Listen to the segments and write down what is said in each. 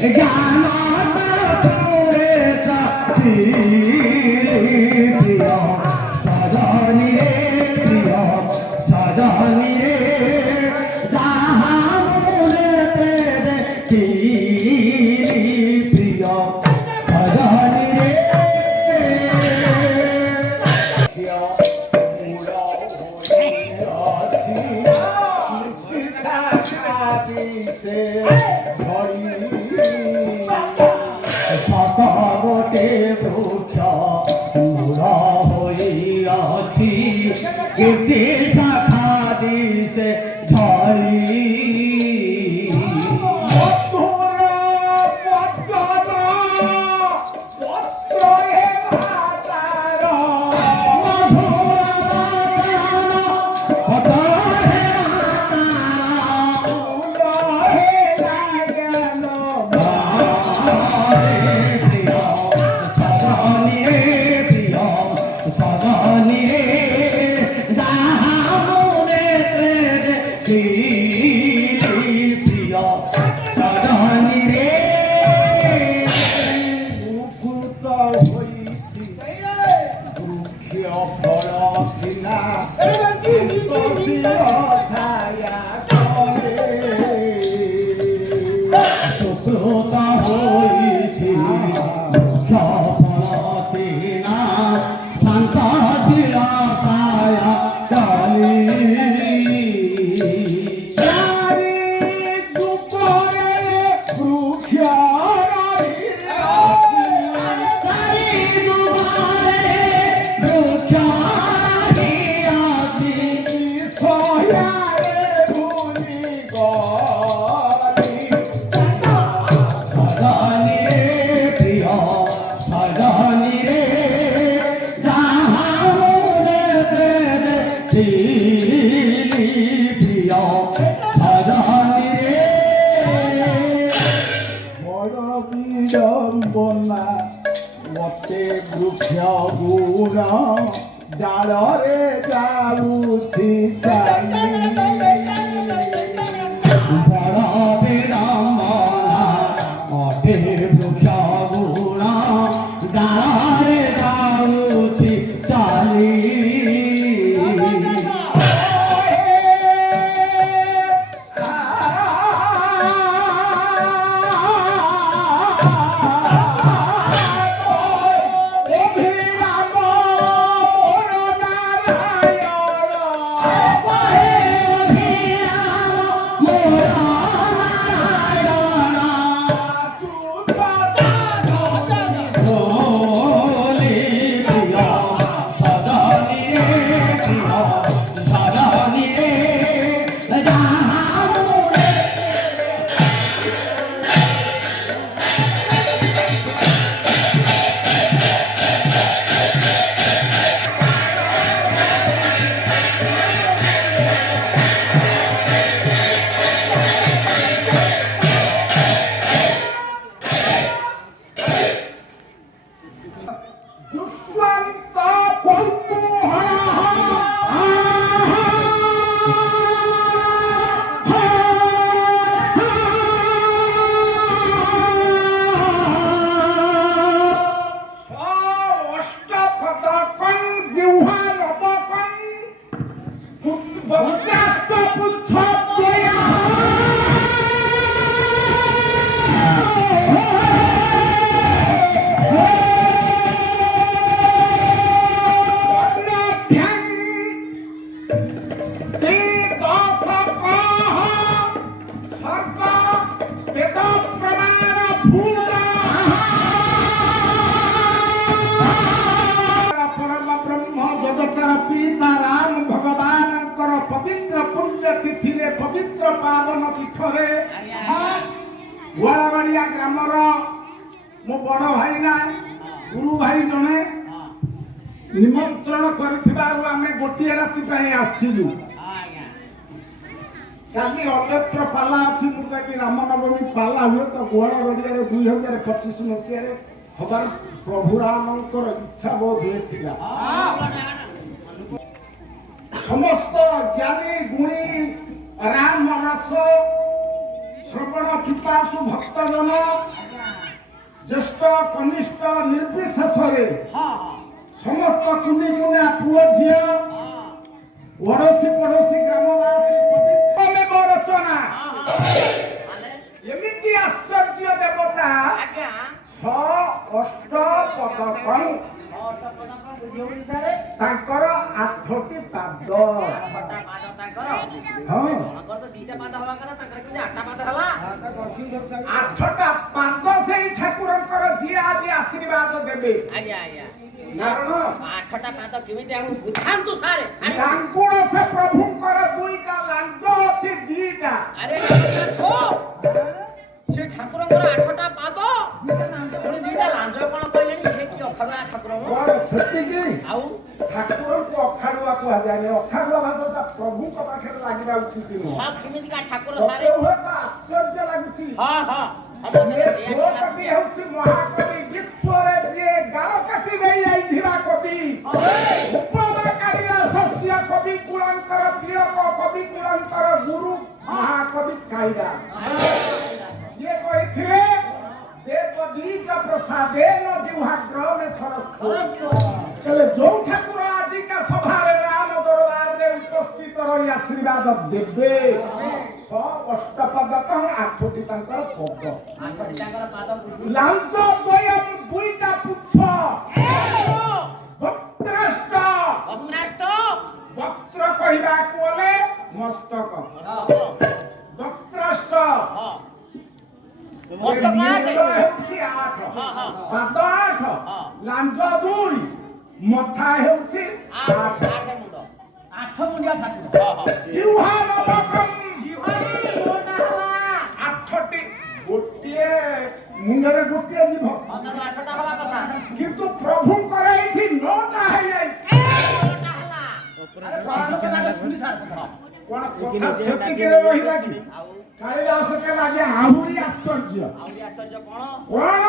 জ্ঞান চক্ষুরে প্রিয় সজনী রে প্রিয় সজনী রে যাহা মনে দেখি প্রিয় সজনী রে সকলকে বৃক্ষ মূল হইয়াছি কীর্তি শাখা দিশে ঝরি শুক্রতা হয়েছি না শান্ত ছিল ছায়া কালী বিড়ম্বনা মতে বৃক্ষ গুণ ডালরে যাউছি চালি বড় বিড়ম্বনা অতে বৃক্ষ গুণ ডালরে যাউছি চালি पवित्र पावन पीठरे गुआगड़िया ग्रामर मो बड़ भाई ना गुरु भाई जने निमंत्रण कर गोटे राति आसलु काली अन्यत्र पाला अच्छी मुझे रामनवमी पाला हुए तो गुआगड़िया 2025 मसीह हबार प्रभु रामकर इच्छा बोध हुए समस्त ज्ञानी गुणी राम रस ଶ୍ରବଣ ପିପାସୁ ଭକ୍ତଜନ ଜ୍ୟେଷ୍ଠ କନିଷ୍ଠ ନିର୍ବିଶେଷରେ ସମସ୍ତ କୁନି କୁନିଆ ପୁଅ ଝିଅ ଓଡୋଶୀ ପଡୋଶୀ ଗ୍ରାମବାସୀ ପବିତ୍ରମେବ ରଚନା ଏମିତି ଆଶ୍ଚର୍ଯ୍ୟ ଦେବତା ଅଷ୍ଟ ପଦକଂ ତାଙ୍କର 8ଟି ପାଦ ଆଠଟା ପାଦ ସେଇ ଠାକୁରଙ୍କର ଯିଏ ଆଜି ଆଶୀର୍ବାଦ ଦେବେ କାରଣ 8ଟା ପାଦ କେମିତି ଆମକୁ ବୁଝାନ୍ତୁ ସାରେ ଲାଙ୍ଗୁଡ଼ ସେ ପ୍ରଭୁଙ୍କର 2ଟା ଲାଞ୍ଜ ଅଛି 2ଟା ଆରେ ସେ ଠାକୁରଙ୍କର 8ଟା ପାଦ ପୁଣି 2ଟା ଲାଞ୍ଜ କଣ କହିଲେଣି ଇଏ କି ଅଖାଡୁଆ ଠାକୁର କଣ ସେତିକି ଆଉ ଠାକୁରଙ୍କୁ ଅଖାଡୁଆ କୁହାଯାଏ ଅଖାଡୁଆ ଭାଷାଟା ପ୍ରଭୁଙ୍କ ପାଖରେ ଲାଗିବା ଉଚିତ ନୁହଁ କେମିତିକା ଠାକୁର ସାରେ ହୁଏତ ଆଶ୍ଚର୍ଯ୍ୟ ଲାଗୁଛି ହଁ ହେଉଛି ମହାକବି ବିଶ୍ୱରେ ଯିଏ ଗାଳ କାଟି ଦେଇ ଯାଇଥିବା କବି ଉପମା କାଳିଦାସ କବି କୁଳଙ୍କର ତିଳକ କବି କୁଳଙ୍କର ଗୁରୁ ମହାକବି କାଳିଦାସ ଯିଏ କହିଥିଲେ ଦେବ ଦ୍ୱିଜ ପ୍ରସାଦେନ ଜିହ୍ୱାଗ୍ରମେ ସରସ୍ୱତୀ ଯୋଉ ଠାକୁର ଆଜିକା ସଭାରେ ରାମ ଦରବାରରେ ଉପସ୍ଥିତ ରହି ଆଶୀର୍ବାଦ ଦେବେ ଅଷ୍ଟପଦକଂ 8ଟି ତାଙ୍କର ପଦ ଲାଞ୍ଜ ଦ୍ୱୟଂ 2ଟା ପୁଚ୍ଛ ବକ୍ତ୍ରାଷ୍ଟ ବକ୍ତ୍ର କହିବାକୁ ଗଲେ ମସ୍ତକ ବକ୍ତ୍ରାଷ୍ଟ ହେଉଛି 8 ପାଦ 8 ଲାଞ୍ଜ 2 ମଥା ହେଉଛି 8 ମୁଣ୍ଡିଆ ଠାକୁର ଜିହ୍ୱା ନବକଂ 8ଟି ଗୋଟିଏ ମୁଣ୍ଡରେ ଗୋଟିଏ ଜିଭ କିନ୍ତୁ ପ୍ରଭୁଙ୍କର ଏଇଠି 9ଟା ହେଇଯାଇଛି କଣ କଥା ସେତିକିରେ ରହିଲା କି କାଳିଦାସକେ ଲାଗେ ଆହୁରି ଆଶ୍ଚର୍ଯ୍ୟ କଣ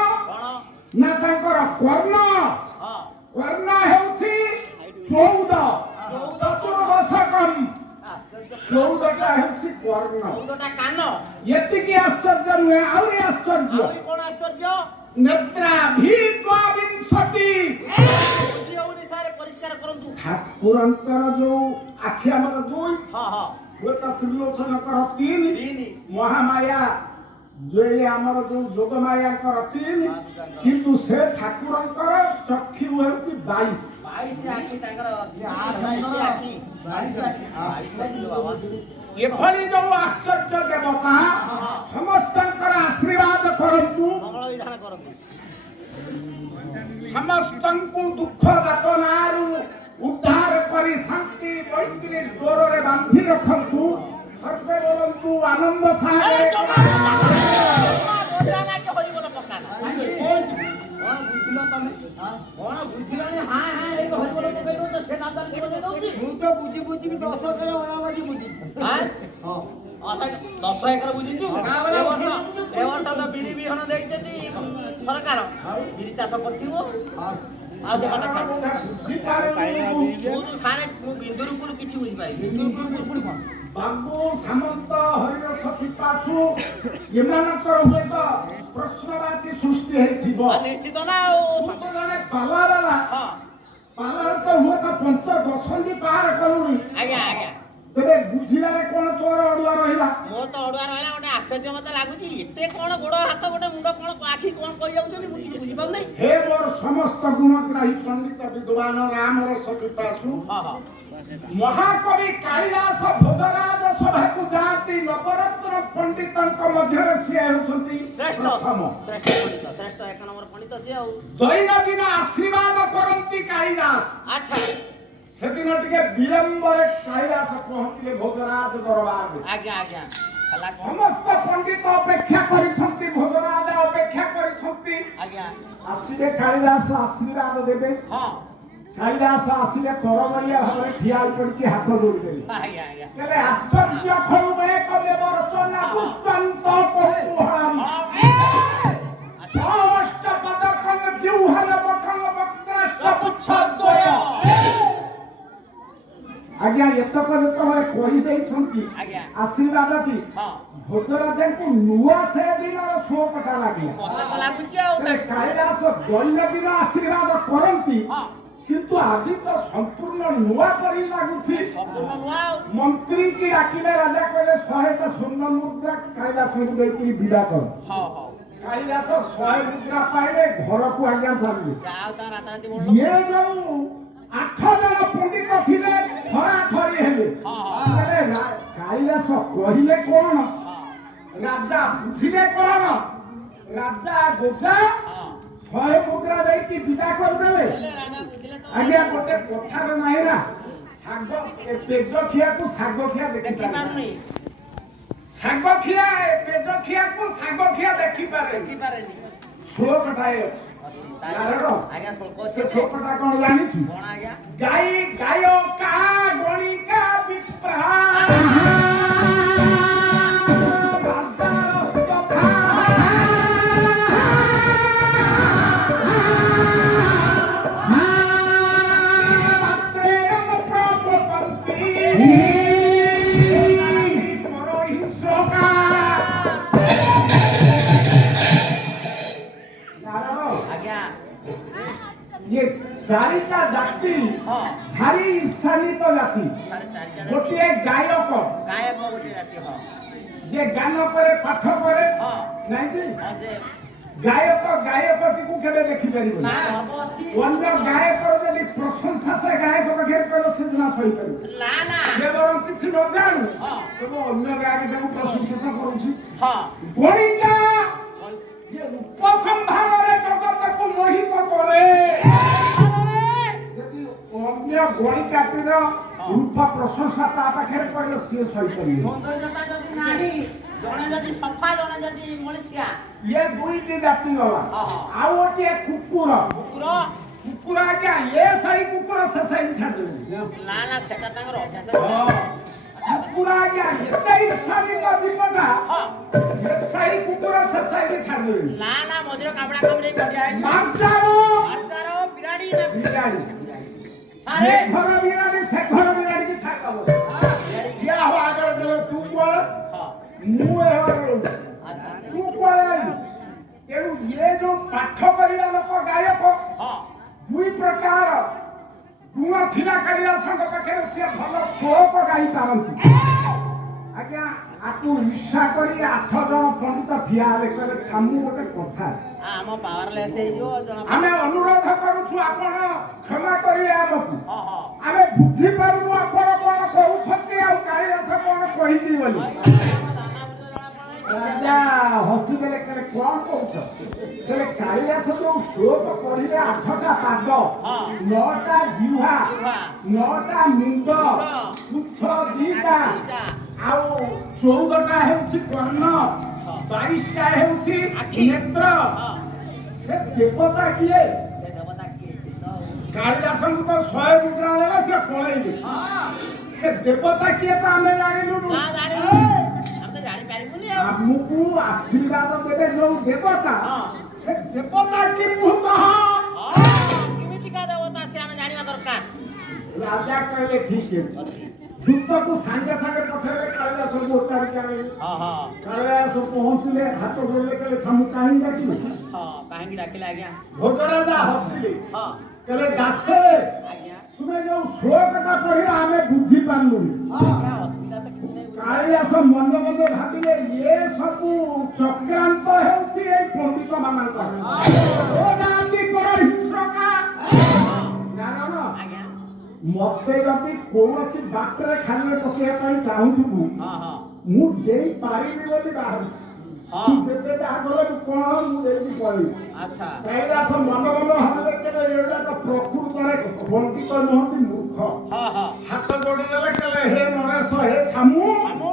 ନା ତାଙ୍କର କର୍ଣ୍ଣ ହେଉଛି 14 ଚତୁର୍ଦଶକମ୍ 14ଟା ହେଉଛି କର୍ଣ୍ଣ ଏତିକି ଆଶ୍ଚର୍ଯ୍ୟ ନୁହେଁ ଆହୁରି ଆଶ୍ଚର୍ଯ୍ୟ ନେତ୍ରାଭିଦ୍ୱାବିଂଶତି ଠାକୁରଙ୍କର ଯୋଉ ଆଖି ଆମର 2 ହୁଏତ ତ୍ରିଲୋଚନଙ୍କର 3 ମହାମାୟା ଯେ ଆମର ଯୋଉ ଯୋଗମାୟାଙ୍କର 3 କିନ୍ତୁ ସେ ଠାକୁରଙ୍କର ଚକ୍ଷୁ ହେଉଛି 22 ଏଭଳି ଯୋଉ ଆଶ୍ଚର୍ଯ୍ୟ ଦେବତା ସମସ୍ତଙ୍କର ଆଶୀର୍ବାଦ କରନ୍ତୁ ସମସ୍ତଙ୍କୁ ଦୁଃଖ ଯାତନାରୁ ଉଦ୍ଧାର କରି ଶାନ୍ତି ମୈତ୍ରୀ ଡୋରରେ ବାନ୍ଧି ରଖନ୍ତୁ ସର୍ବେ ବୋଲନ୍ତୁ ଆନନ୍ଦ ସାଗରେ ବିରି ବିହନ ଦେଇଛନ୍ତି ସରକାର ବିରି ଚାଷ କରିଥିବ ଆଉ ସେ କଥା ମୁଁ ବିନ୍ଦୁରୁକୁରୁ କିଛି ବୁଝିପାରିବି ବାବୁ ସାମନ୍ତ ହରିରସ ପିପାସୁ ଏମାନଙ୍କର ହୁଏତ ପ୍ରଶ୍ନବାଚୀ ସୃଷ୍ଟି ହେଇଥିବ ନିଶ୍ଚିତ ନା ଆଉ ଜଣେ ପାଲାବାଲା ପାଲାର ତ ହୁଏତ 5 ଦଶନ୍ଧି ପାର କଲୁଣି ତେବେ ବୁଝିବାରେ କଣ ତୋର ଅଡୁଆ ରହିଲା ମୋର ତ ଅଡୁଆ ରହିଲା ଗୋଟେ ଆଶ୍ଚର୍ଯ୍ୟ ମତେ ଲାଗୁଛି ଏତେ କଣ ଗୋଡ ହାତ ଗୋଟେ ମୁଣ୍ଡ କଣ ଆଖି କଣ କହିଯାଉଛନ୍ତି ମୁଁ କିଛି ବୁଝିପାରୁନି ହେ ମୋର ସମସ୍ତ ଗୁଣଗ୍ରାହୀ ପଣ୍ଡିତ ବିଦ୍ୱାନ ରାମର ସପିପାସୁ ମହାକବି କାଳିଦାସ ଭୋଜରାଜ ସଭାକୁ ଯାଆନ୍ତି ନବରତ୍ନ ପଣ୍ଡିତଙ୍କ ମଧ୍ୟରେ ସିଏ ହେଉଛନ୍ତି ଶ୍ରେଷ୍ଠ ଏକ ନମ୍ବର ପଣ୍ଡିତ ସିଏ ଆଉ ଦୈନନ୍ଦିନ ଆଶୀର୍ବାଦ କରନ୍ତି କାଳିଦାସ ଆଚ୍ଛା ସେଦିନ ଟିକେ ବିଳମ୍ବରେ କାଳିଦାସ ପହଞ୍ଚିଲେ ଭୋଜରାଜ ଦରବାରରେ ସମସ୍ତ ପଣ୍ଡିତ ଅପେକ୍ଷା କରିଛନ୍ତି ଭୋଜରାଜ ଅପେକ୍ଷା କରିଛନ୍ତି ଆସିଲେ କାଳିଦାସ ଆଶୀର୍ବାଦ ଦେବେ କାଳିଦାସ ଆସିଲେ ତରବରିଆ ଭାବରେ ଠିଆ କରିକି ହାତ ଯୋଡ଼ିଦେଲେ ତେବେ ଆଶ୍ଚର୍ଯ୍ୟ ଖଳୁ ଏକ ଦେବ ରଚନା ପୁଷ୍ପାନ୍ତ କୌତୁହଳମ୍ ଅଷ୍ଟ ପଦକଂ ଜିହ୍ୱା ନବକଂ ବକ୍ତ୍ରାଷ୍ଟ ପୁଚ୍ଛଦ୍ୱୟ ଆଜ୍ଞା ଏତକ ଯେତେବେଳେ କହିଦେଇଛନ୍ତି ଆଶୀର୍ବାଦଟି ଭୋଜରାଜଙ୍କୁ ନୂଆ ସେ ଦିନର ସୁଅ ପଟା ଲାଗିଲା। ମତେ ତ ଲାଗୁଛି ଆଉ ତେବେ କାଳିଦାସ ଦୈନନ୍ଦିନ ଆଶୀର୍ବାଦ କରନ୍ତି ହଁ କିନ୍ତୁ ଆଜି ତ ସମ୍ପୂର୍ଣ୍ଣ ନୂଆ ପରି ଲାଗୁଛି। ସମ୍ପୂର୍ଣ୍ଣ ନୂଆ ଆଉ ମନ୍ତ୍ରୀ କି ଡାକିଲେ ରାଜା କହିଲେ 100ଟା ସ୍ୱର୍ଣ୍ଣ ମୁଦ୍ରା କାଳିଦାସଙ୍କୁ ଦେଇକି ବିଦା କର। ହଁ ହଁ କାଳିଦାସ 100 ମୁଦ୍ରା ପାଇଲେ ଘରକୁ ଆଜ୍ଞା ଚାଲିଲେ। ଯାହା ହଉ ତା ରାତାରାତି ବଢ ଇଏ ଯୋଉ 8 ଜଣ ପଣ୍ଡିତ ଥିଲେ ଖରାଖରି ହେଲେ। ହଁ ହଁ କହିଲେ କାଳିଦାସ କହିଲେ କଣ ହଁ ରାଜା ବୁଝିଲେ କଣ ରାଜା ଗୋଜା ହଁ 100 ମୁଦ୍ରା ଦେଇକି ବିଦା କରିଦେଲେ। ହେଲେ ରାଜା ବୁଝିଲେ ତ ଆଜ୍ଞା ଗୋଟେ କଥାରେ ନାହିଁ ନା ଶାଗ ପେଜ ଖିଆକୁ ଶାଗ ଖିଆ ଦେଖି ଦେଖିପାରେ ପାରୁନି ଶାଗ ଖିଆ ପେଜ ଖିଆକୁ ଶାଗ ଖିଆ ଦେଖିପାରେ ଦେଖିପାରେନି ଶ୍ଲୋକଟାଏ ଅଛି କାରଣ ଆଜ୍ଞା ଶୁଳ୍କ ସେ ଅଛି ଶ୍ଲୋକଟା କଣ ଜାଣିଛୁ କଣ ଆଜ୍ଞା ଗାଈ ଗାୟ କା ଗଣିକା ବିପ୍ରା ରାଜାର ସ୍ତଥା ମାତ୍ରେୟ ପ୍ରପନ୍ତି ପରହିଂସ୍ରକା ଆଜ୍ଞା ये चारिटा जाति ହଁ भारी ईर्षान्वित जाति ସାଢେ ଚାରିଟା गोटे गायक ଗାୟକ ଗୋଟେ ଜାତି ହଁ जे गान करे पाठ करे ହଁ नहीं कि ହଁ ଯେ गायक गायकटी को केबे देखि परिबो ନା ହବ ଅଛି अन्य गायक यदि प्रशंसा से गायक पाखे करो से ना सही परिबो ନା ନା जे बरं किछि न जानू ହଁ तो अन्य गायक को प्रशंसा करूछि ହଁ गणिका जे उपसंहारे जगत को मोहित करे ଯଦି ଅନ୍ୟ ଗଣିକାଟିର ରୂପ ପ୍ରଶଂସା ତା ପାଖରେ କହିଲେ ସିଏ ସହିପାରିବେ ସୌନ୍ଦର୍ଯ୍ୟତା ଯଦି ନାହିଁ ଜଣେ ଯଦି ସଫା ଜଣେ ଯଦି ମଳିଛିଆ ଇଏ ଦୁଇଟି ଜାତି ଗଲା ହଁ। ଆଉ ଗୋଟିଏ କୁକୁର କୁକୁର କୁକୁର ଆଜ୍ଞା ଏ ସାହି କୁକୁର ସେ ସାହି ଛାଡ଼ିଦେବେ ନା ନା ସେଟା ତାଙ୍କର ଅଭ୍ୟାସ କୁକୁର ଆଜ୍ଞା ଏତେ ଈର୍ଷାନ୍ୱିତ ଜୀବଟା ହଁ ଏ ସାହି କୁକୁର ସେ ସାହିକି ଛାଡ଼ିଦେବେ ନା ନା ମଝିରେ କାମୁଡା କାମୁଡି ଖଣ୍ଡିଆ ହେଇଛି ମାର୍ଜାର ମାର୍ଜାର ବିରାଡି ନା ବିରାଡ଼ି ସାରେ ଏ ଘର ବିରାଡ଼ି ସେ ଘର ବିରାଡ଼ିକି ଛାଡ଼ିଦେବ ଠିଆ ହବ ଆଗରେ ଦେଲେ ତୁ କୁଆଡ଼େ ହଁ ମୁଁ ଏ ଘରେ ରହୁଛି ଆଚ୍ଛା ତୁ କୁଆଡ଼େ ଆଇଲୁ ତେଣୁ ଇଏ ଯୋଉ ପାଠ କରିବା ଲୋକ ଗାୟକ ହଁ ଦୁଇ ପ୍ରକାର ଗୁଣ ଥିଲା କାଳିଦାସଙ୍କ ପାଖରେ ସିଏ ଭଲ ଶ୍ଲୋକ ଗାଇ ପାରନ୍ତି ଆଜ୍ଞା ଆକୁ ଇର୍ଷା କରି 8 ଜଣ ପଣ୍ଡିତ ଠିଆ ହେଲେ କହିଲେ ଛାମୁ ଗୋଟେ କଥା ଆମ ପାୱାରଲେସ୍ ହେଇଯିବ ଜଣା ଆମେ ଅନୁରୋଧ କରୁଛୁ ଆପଣ କ୍ଷମା କରିବେ ଆମକୁ ହଁ ହଁ ଆମେ ବୁଝିପାରୁନୁ ଆପଣ କଣ କହୁଛନ୍ତି ଆଉ କାଳିଦାସ କଣ କହିଛି ବୋଲି ରାଜା ହସିଦେଲେ କହିଲେ କଣ କହୁଛ କହିଲେ କାଳିଦାସ ଯୋଉ ଶ୍ଲୋକ ପଢିଲେ 8ଟା ପାଦ ହଁ। 9ଟା ଜିହ୍ବା ଜିହ୍ବା 9ଟା ମୁଣ୍ଡ ପୁଚ୍ଛ 2ଟା ଦିଟା। ଆଉ 14ଟା ହେଉଛି କର୍ଣ୍ଣ 22ଟା ହେଉଛି ଆଖି। ନେତ୍ର ହଁ ସେ ଦେବତା କିଏ ସେ ଦେବତା କିଏ ତ କାଳିଦାସଙ୍କୁ ତ 100 ମୁଦ୍ରା ଦେଲେ ସେ ପଳେଇଲେ ହଁ ସେ ଦେବତା କିଏ ତ ଆମେ ଜାଣିଲୁନୁ ନା ଜାଣିବୁ ଆମେ ତ ଜାଣିପାରିବୁନି ଆଉ ଆମକୁ ଆଶୀର୍ବାଦ ଦେବେ ଯୋଉ ଦେବତା ହଁ ସେ ଦେବତା କିନ୍ତୁ କହ ହଁ କେମିତିକା ଦେବତା ସେ ଆମେ ଜାଣିବା ଦରକାର ରାଜା କହିଲେ ଠିକ ଅଛି ଅଛି ଦୂତକୁ ସାଙ୍ଗେ ସାଙ୍ଗେ ପଠେଇଲେ କାଳିଦାସଙ୍କୁ ଉତ୍ତାରିକି ଆଣିଲେ ହଁ ହଁ କାଳିଦାସ ପହଞ୍ଚିଲେ ହାତ ଧରିଲେ କହିଲେ ଛାମୁ କାହିଁକି ଡାକିଲେ ହଁ କାହିଁକି ଡାକିଲେ ଆଜ୍ଞା ଭୋଜରାଜା ହସିଲେ ହଁ କହିଲେ ଦାସେ ଆଜ୍ଞା ତୁମେ ଯୋଉ ଶ୍ଲୋକଟା ପଢିଲ ଆମେ ବୁଝିପାରିଲୁନି ଆଜ୍ଞା ଅସୁବିଧା ତ କିଛି ନାହିଁ କାଳିଦାସ ମନେ ମନେ ଭାବିଲେ ଇଏ ସବୁ ଚକ୍ରାନ୍ତ ହେଉଛି ଏଇ ପଣ୍ଡିତ ମାନଙ୍କର କାରଣ ଆଜ୍ଞା ମତେ ଯଦି କୌଣସି ବାଟରେ ଖାଲି ପକେଇବା ପାଇଁ ଚାହୁଁଥିବୁ ହଁ ହଁ ମୁଁ ଦେଇପାରିବି ବୋଲି ବାହାରୁଛି ହଁ ତୁ ଯେତେ ଯାହା କଲେ ତୁ କଣ ମୁଁ ଦେଇକି ପଳେଇବି ଆଚ୍ଛା କାଳିଦାସ ମନ ମନ ଭାବିଲେ କେବେ ଏଗୁଡ଼ାକ ପ୍ରକୃତରେ ପଣ୍ଡିତ ନୁହନ୍ତି ମୂର୍ଖ ହଁ ହଁ ହାତ ଯୋଡ଼ିଦେଲେ କହିଲେ ହେ ନରେଶ ହେ ଛାମୁ ଆମୁ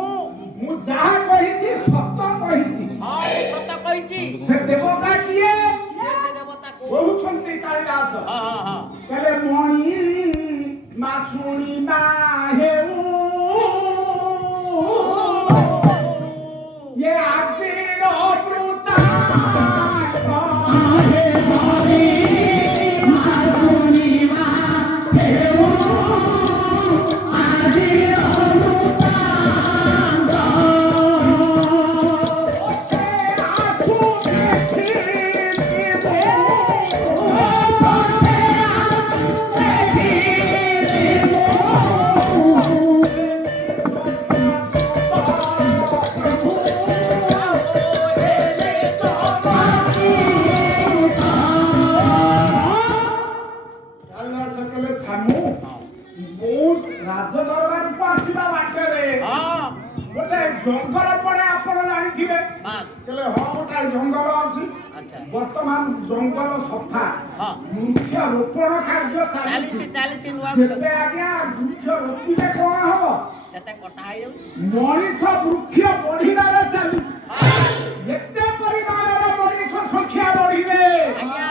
ମୁଁ ଯାହା କହିଛି ସତ କହିଛି ହଁ ମୁଁ ସତ କହିଛି ସେ ଦେବତା କିଏ କିଏ ସେ ଦେବତା କହୁଛନ୍ତି କାଳିଦାସ ହଁ ହଁ ହଁ କହିଲେ ମଣି ମା ଶୁଣିବା ହେଉ ये आजिर अमृतांत हे हरि माधुरी हेउ आजिर अमृतांत ଜଙ୍ଗଲ ଅଛି ଆଚ୍ଛା ବର୍ତ୍ତମାନ ଜଙ୍ଗଲ ସଫା ହଁ ବୃକ୍ଷ ରୋପଣ କାର୍ଯ୍ୟ ଚାଲିଛି ଚାଲିଛି ଚାଲିଛି ନୂଆ ଯେତେ ଆଜ୍ଞା ବୃକ୍ଷ ରୋପିଲେ କଣ ହବ ସେତେ କଟା ହେଇଯାଉଛି ମଣିଷ ବୃକ୍ଷ ବଢିବାରେ ଚାଲିଛି ହଁ ଏତେ ପରିମାଣର ମଣିଷ ସଂଖ୍ୟା ବଢିଲେ ଆଜ୍ଞା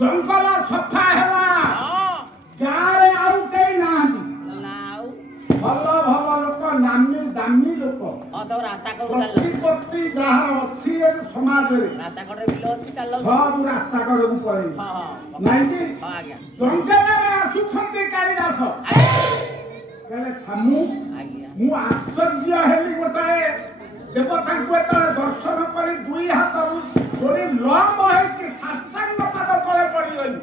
ଜଙ୍ଗଲ ସଫା ହେଲା ହଁ ଗାଁରେ ଆଉ କେହି ନାହାନ୍ତି ନା ଆଉ ଭଲ ଭଲ ଲୋକ ନାମୀ ଦାମୀ ଲୋକ ହଁ ସବୁ ରାସ୍ତା କଡକୁ ଚାଲିଲ ପ୍ରତିପତ୍ତି ଯାହାର ଅଛି ଏ ସମାଜରେ ରାସ୍ତା କଡରେ ବିଲ ଅଛି ଚାଲ ସବୁ ରାସ୍ତା କଡ଼କୁ ପଳେଇବେ ହଁ ହଁ ନାଇଁ କି ହଁ ଆଜ୍ଞା ଜଙ୍ଗଲରେ ଆସୁଛନ୍ତି କାଳିଦାସ କହିଲେ ଛାମୁ ଆଜ୍ଞା ମୁଁ ଆଶ୍ଚର୍ଯ୍ୟ ହେଲି ଗୋଟାଏ ଦେବତାଙ୍କୁ ଯେତେବେଳେ ଦର୍ଶନ କରି ଦୁଇ ହାତରୁ ଯୋଡ଼ି ଲମ୍ବ ହେଇକି ସାଷ୍ଟାଙ୍ଗ ପାଦ ତଳେ ପଡ଼ିଗଲି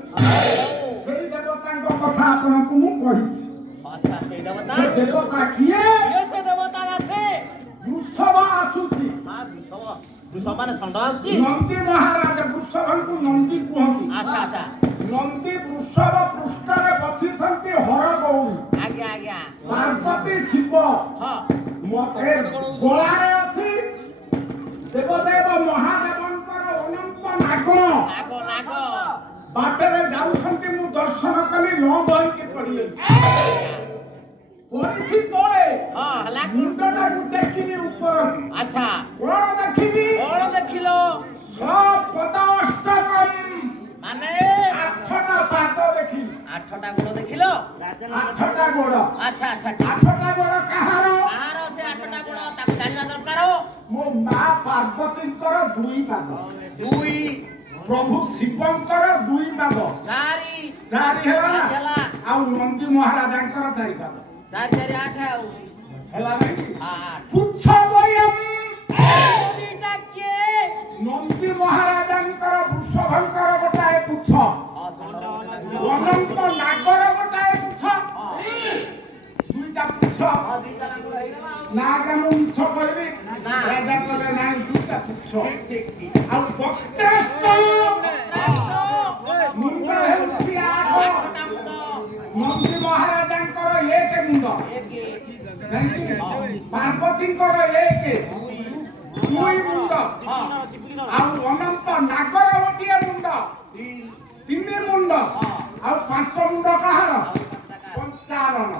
ସେଇ ଦେବତାଙ୍କ କଥା ଆପଣଙ୍କୁ ମୁଁ କହିଛି ଆଚ୍ଛା ସେଇ ଦେବତା ସେ ଦେବତା କିଏ କିଏ ସେ ଦେବତା ଆସେ ବୃଷଭ ଆସୁଛି ହଁ ବୃଷଭ ମାନେ ଷଣ୍ଢ ଆସୁଛି ନନ୍ଦୀ ମହାରାଜ ବୃଷଭଙ୍କୁ ନନ୍ଦୀ କୁହନ୍ତି ଆଚ୍ଛା ଆଚ୍ଛା ନନ୍ଦୀ ବୃଷଭ ପୃଷ୍ଠରେ ବସିଛନ୍ତି ହରଗୌରୀ ଆଜ୍ଞା ଆଜ୍ଞା ପାର୍ବତୀ ଶିବ ହଁ ଗୋଳାରେ ଅଛି ଦେବଦେବ ମହାଦେବଙ୍କର ଅନନ୍ତ ନାଗ ନାଗ ନାଗ ବାଟରେ ଯାଉଛନ୍ତି ମୁଁ ଦର୍ଶନ କଲି ଲମ୍ବ ହେଇକି ପଡ଼ିଗଲି ପଡ଼ିଛି ତଳେ ହଁ ହେଲା ମୁଣ୍ଡଟାକୁ ଟେକିନି ଉପରକୁ ଆଚ୍ଛା କଣ ଦେଖିବି କଣ ଦେଖିଲ ସପଦାଷ୍ଟକମ୍ ମାନେ ଆଠଟା ପାଦ ଦେଖିଲି ଆଠଟା ଗୋଡ଼ ଦେଖିଲ ଆଠଟା ଗୋଡ଼ ଆଚ୍ଛା ଆଚ୍ଛା ଠିକ ଆଠଟା ଗୋଡ଼ କାହାର କାହାର ସେ ଆଠଟା ଗୋଡ଼ ତାକୁ ଜାଣିବା ଦରକାର ମୋ ମା ପାର୍ବତୀଙ୍କର ଦୁଇ ପାଦ ଦୁଇ ପ୍ରଭୁ ଶିବଙ୍କର ଦୁଇ ପାଦ ଚାରି ଚାରି ହେଲା ନା? ହେଲା ଆଉ ନନ୍ଦୀ ମହାରାଜାଙ୍କର ଚାରି ପାଦ ଚାରି ଚାରି ଆଠ ଆଉ ହେଲା ନାଇଁ ଆଠ ପୁଚ୍ଛ ବୟମ୍ ଦିଟା କିଏ ନନ୍ଦୀ ମହାରାଜାଙ୍କର ବୃଷଭଙ୍କର ଗୋଟାଏ ପୁଚ୍ଛ ହଁ ଷଣ୍ଢର ଗୋଟେ ନାଗ ଅନନ୍ତ ନାଗର ଗୋଟାଏ ପୁଚ୍ଛ ଦୁଇଟା ପୁଚ୍ଛ ହଁ ଦିଟା ନାଗ ହେଇଗଲା ଆଉ ନା ମୁଁ ମିଛ କହିବି ନା। ରାଜା କହିଲେ ନାଇଁ ଦୁଇଟା ପୁଚ୍ଛ ଠିକ ଠିକ ଆଉ ବକ୍ରେଷ୍ଟ ମୁଣ୍ଡ ହେଉଛି ଆଠ ଆଠଟା ମୁଣ୍ଡ ନନ୍ଦୀ ମହାରାଜାଙ୍କର ଏକ ମୁଣ୍ଡ ଏକ ପାର୍ବତୀଙ୍କର ଏକ ଦୁଇ ମୁଣ୍ଡ ହଁ ଆଉ ଅନନ୍ତ ନାଗର ଗୋଟିଏ ମୁଣ୍ଡ ତିନି ମୁଣ୍ଡ ଆଉ ପାଞ୍ଚ ମୁଣ୍ଡ କାହାର ପଞ୍ଚାନନ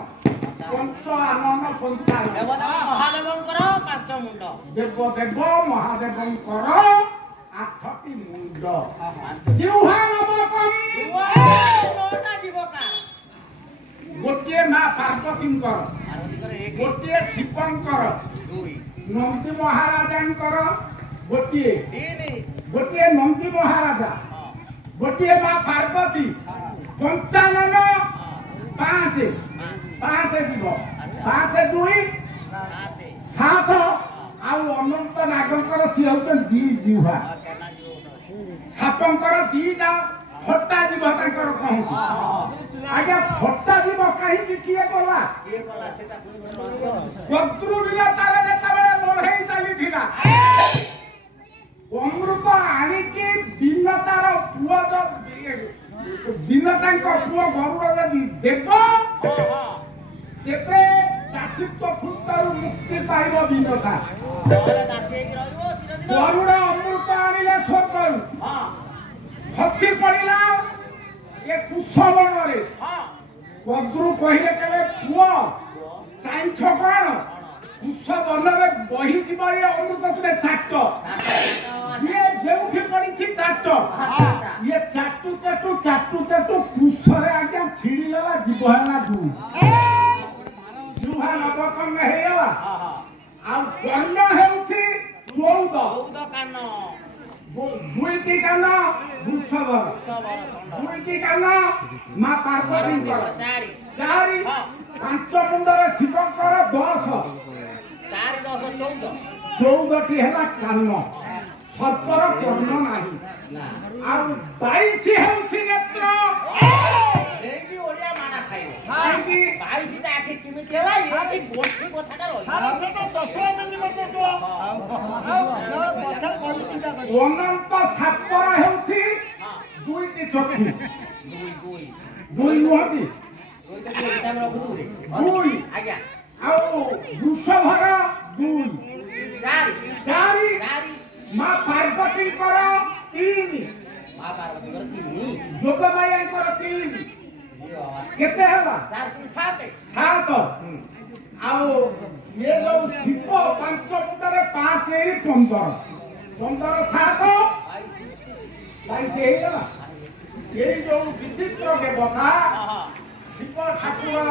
ପଞ୍ଚାନନ ପଞ୍ଚାନନ ଦେବଦେବ ମହାଦେବଙ୍କର ପାଞ୍ଚ ମୁଣ୍ଡ ଦେବଦେବ ମହାଦେବଙ୍କର ଆଠଟି ମୁଣ୍ଡ ଜିହ୍ବା ନବକମ୍ ନଅଟା ଯିବ କା ଗୋଟିଏ ମା ପାର୍ବତୀଙ୍କର ପାର୍ବତୀଙ୍କର ଏକ ଗୋଟିଏ ଶିବଙ୍କର ଦୁଇ ନନ୍ଦୀ ମହାରାଜାଙ୍କର ଗୋଟିଏ ତିନି ଗୋଟିଏ ନନ୍ଦୀ ମହାରାଜା ହଁ ଗୋଟିଏ ମା ପାର୍ବତୀ ପଞ୍ଚାନନ ପାଞ୍ଚ ପାଞ୍ଚ ଯିବ ପାଞ୍ଚ ଦୁଇ ସାତ ସାତ ଆଉ ଅନନ୍ତ ନାଗଙ୍କର ସିଏ ହଉଛନ୍ତି ଦି ଜିହ୍ବା କେନା ଯିବ ସାପଙ୍କର ଦିଟା ଫଟା ଯିବ ତାଙ୍କର କହନ୍ତି ଆଜ୍ଞା ଫଟା ଯିବ କାହିଁକି କିଏ କଲା କିଏ କଲା ସେଟା ପୁଣି ଗୋଟେ ରହସ୍ୟ ଗଦ୍ରୁଡ଼ିଲା ତାର ଯେତେବେଳେ ଲଢ଼େଇ ଚାଲିଥିଲା ଅମୃତ ଆଣିକି ଦିନତାର ପୁଅ ଦିନତାଙ୍କ ପୁଅ ଗରୁଡ଼ ଯଦି ଦେବ ହଁ ହଁ ତେବେ ଦାସିତ୍ୱ ପୃଷ୍ଠରୁ ମୁକ୍ତି ପାଇବ ଦିନତା ଘରେ ଦାସୀ ହେଇକି ରହିବ ଚିରଦିନ ଗରୁଡ଼ ଅମୃତ ଆଣିଲେ ସ୍ୱର୍ଗରୁ ହଁ ଖସି ପଡ଼ିଲା ଏ କୁଶବନରେ ହଁ ଗଦ୍ରୁ କହିଲେ କେବେ ପୁଅ ଚାହିଁଛ କଣ କୁଶ ବନରେ ବହିଯିବ ଏ ଅମୃତ ତୁମେ ଚାଟ ଇଏ ଯେଉଁଠି ପଡ଼ିଛି ଚାଟ ଇଏ ଚାଟୁ ଚାଟୁ ଚାଟୁ ଚାଟୁ କୁଶରେ ଆଜ୍ଞା ଛିଡ଼ିଗଲା ଜୀବ ହେଲା ଦୁଇ ଜୁହା ନବକର୍ଣ୍ଣ ହେଇଗଲା ଆଉ କର୍ଣ୍ଣ ହେଉଛି 14 ଚଉଦ କାନ ଦୁଇଟି କାନ ବୃଷଭର ସବର ଷଣ୍ଢ ଦୁଇଟି କାନ ମା ପାର୍ବତୀଙ୍କର ଚାରି ଚାରି ହଁ ପାଞ୍ଚ ମୁଣ୍ଡରେ ଶିବଙ୍କର 10 ଚାରି ଦଶ ଚଉଦ 14ଟି ହେଲା କାନ ସର୍ପର କର୍ଣ୍ଣ ନାହିଁ ଆଉ 22 ହେଉଛି ନେତ୍ର ସେଇଠି ଓଡ଼ିଆ ମାଡା ଖାଇବ କାହିଁକି ବାଇଶିଟା ଆଖି କେମିତି ହେଲା ଏଠି ଗୋଷ୍ଠୀ କଥାଟା ରହିବ ଅନନ୍ତ ସାତର ହେଉଛି ଦୁଇଟି ଚକ୍ଷୁ ଦୁଇ ଦୁଇ ଦୁଇ ନୁହନ୍ତି ଦୁଇଟା ଦୁଇ ହିସାବ ରଖୁଛୁ ଦୁଇ ଆଜ୍ଞା ଆଉ ବୃଷଭର ଦୁଇ ଚାରି ଚାରି ଚାରି ମା ପାର୍ବତୀଙ୍କର 3 ମା ପାର୍ବତୀଙ୍କର 3 ଯୋଗମାୟାଙ୍କର 3 କେତେ ହେଲା 7 7 ଆଉ ये जो शिव 5 मुंडरे 5 ए 15 7 22 ହେଇଗଲା ये जो विचित्र देवता शिव ठाकुर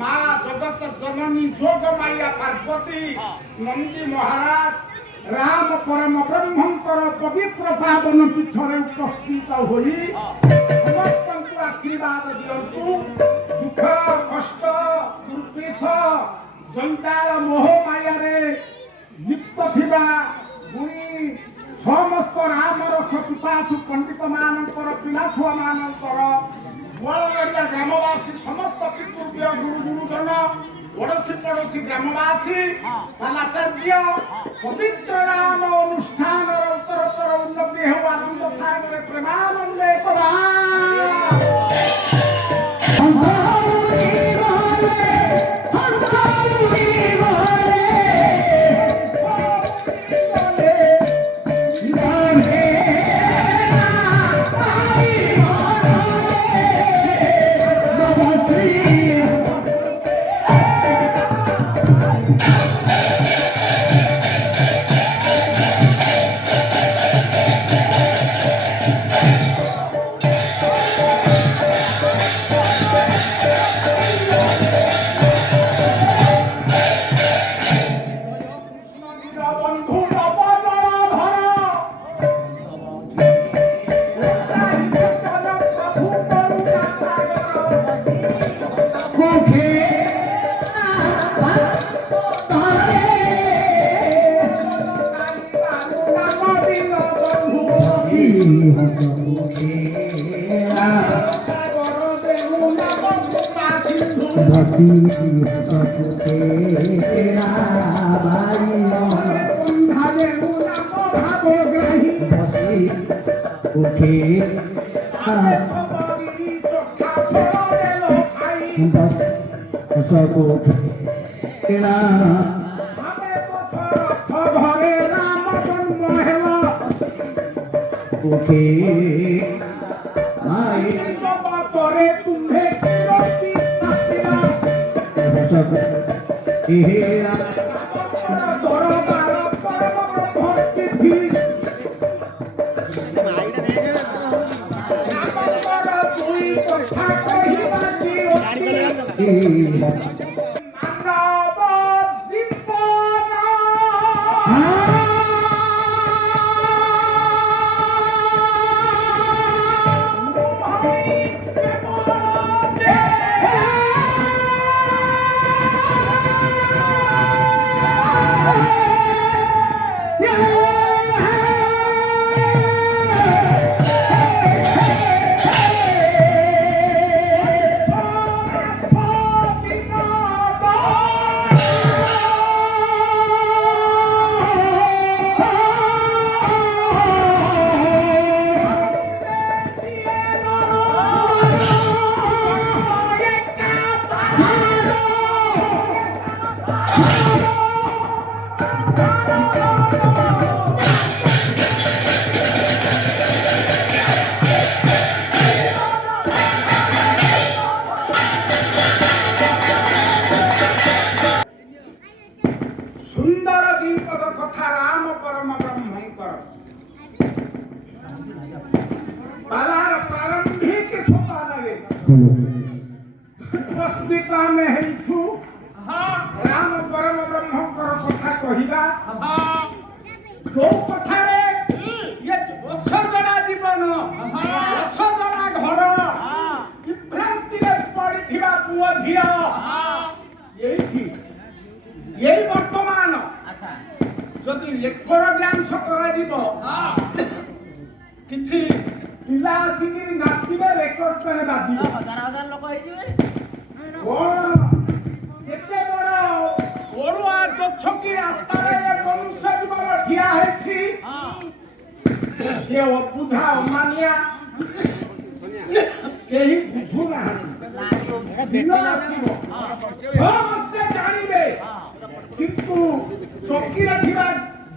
माँ जगत जननी जोगमाया पार्वती नंदी महाराज राम परम ब्रह्मंकर पवित्र पावन पीठरे उपस्थित होई समस्त आशीर्वाद दियंतु दुख कष्ट दुर्विष जंजाल मोह माया रे लिप्त थिबा गुणी समस्त रामर सपिपासु पंडित मानकर पिला छुआ मानकर बलगड़िया ग्रामवासी समस्त पितृव्य गुरु गुरुजन पड़ोशी पड़ोशी ग्रामवासी बालाचार्य पवित्र राम अनुष्ठान उत्तरोत्तर उन्नति हो आनंद सागर प्रेमानंदे करा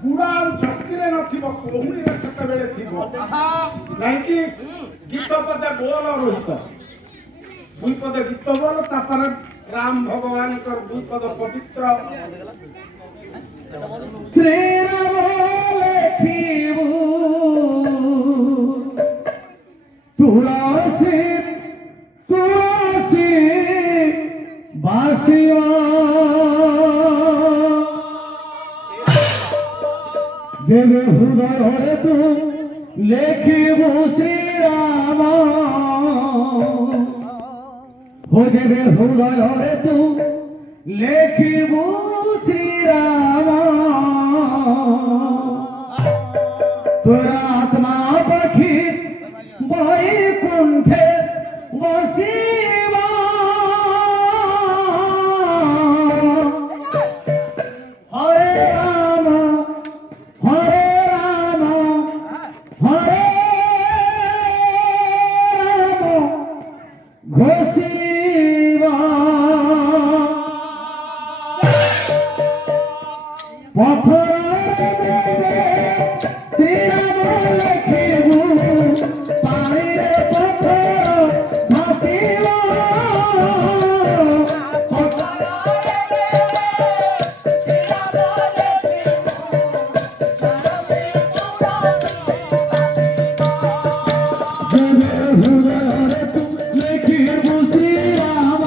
ଗୁଡା ଆଉ ଛକିରେ ନଥିବ କହୁଣିରେ ସେତେବେଳେ ଥିବ ନାଇଁକି ଗୀତ ପଦେ ବୋଲ ରୋହିତ ଦୁଇ ପଦ ଗୀତ ବୋଲ ତାପରେ ରାମ ଭଗବାନଙ୍କର ଦୁଇ ପଦ ପବିତ୍ର ଶ୍ରୀରାମ ଲେଖିବୁ ତୁଳସୀ ତୁଳସୀ ବାସିବ ଯେବେ ହୃଦୟରେ ତୁ ଲେଖିବୁ ଶ୍ରୀରାମ हो जेबे हृदय तू लेखिबू श्रीराम तोरा आत्मा पखी वैकुंठे बसिबा हरे राम हरे राम हरे राम घोषी पथर श्रीराम लेखिबू पानी पथर भासिब लेखिबू श्रीराम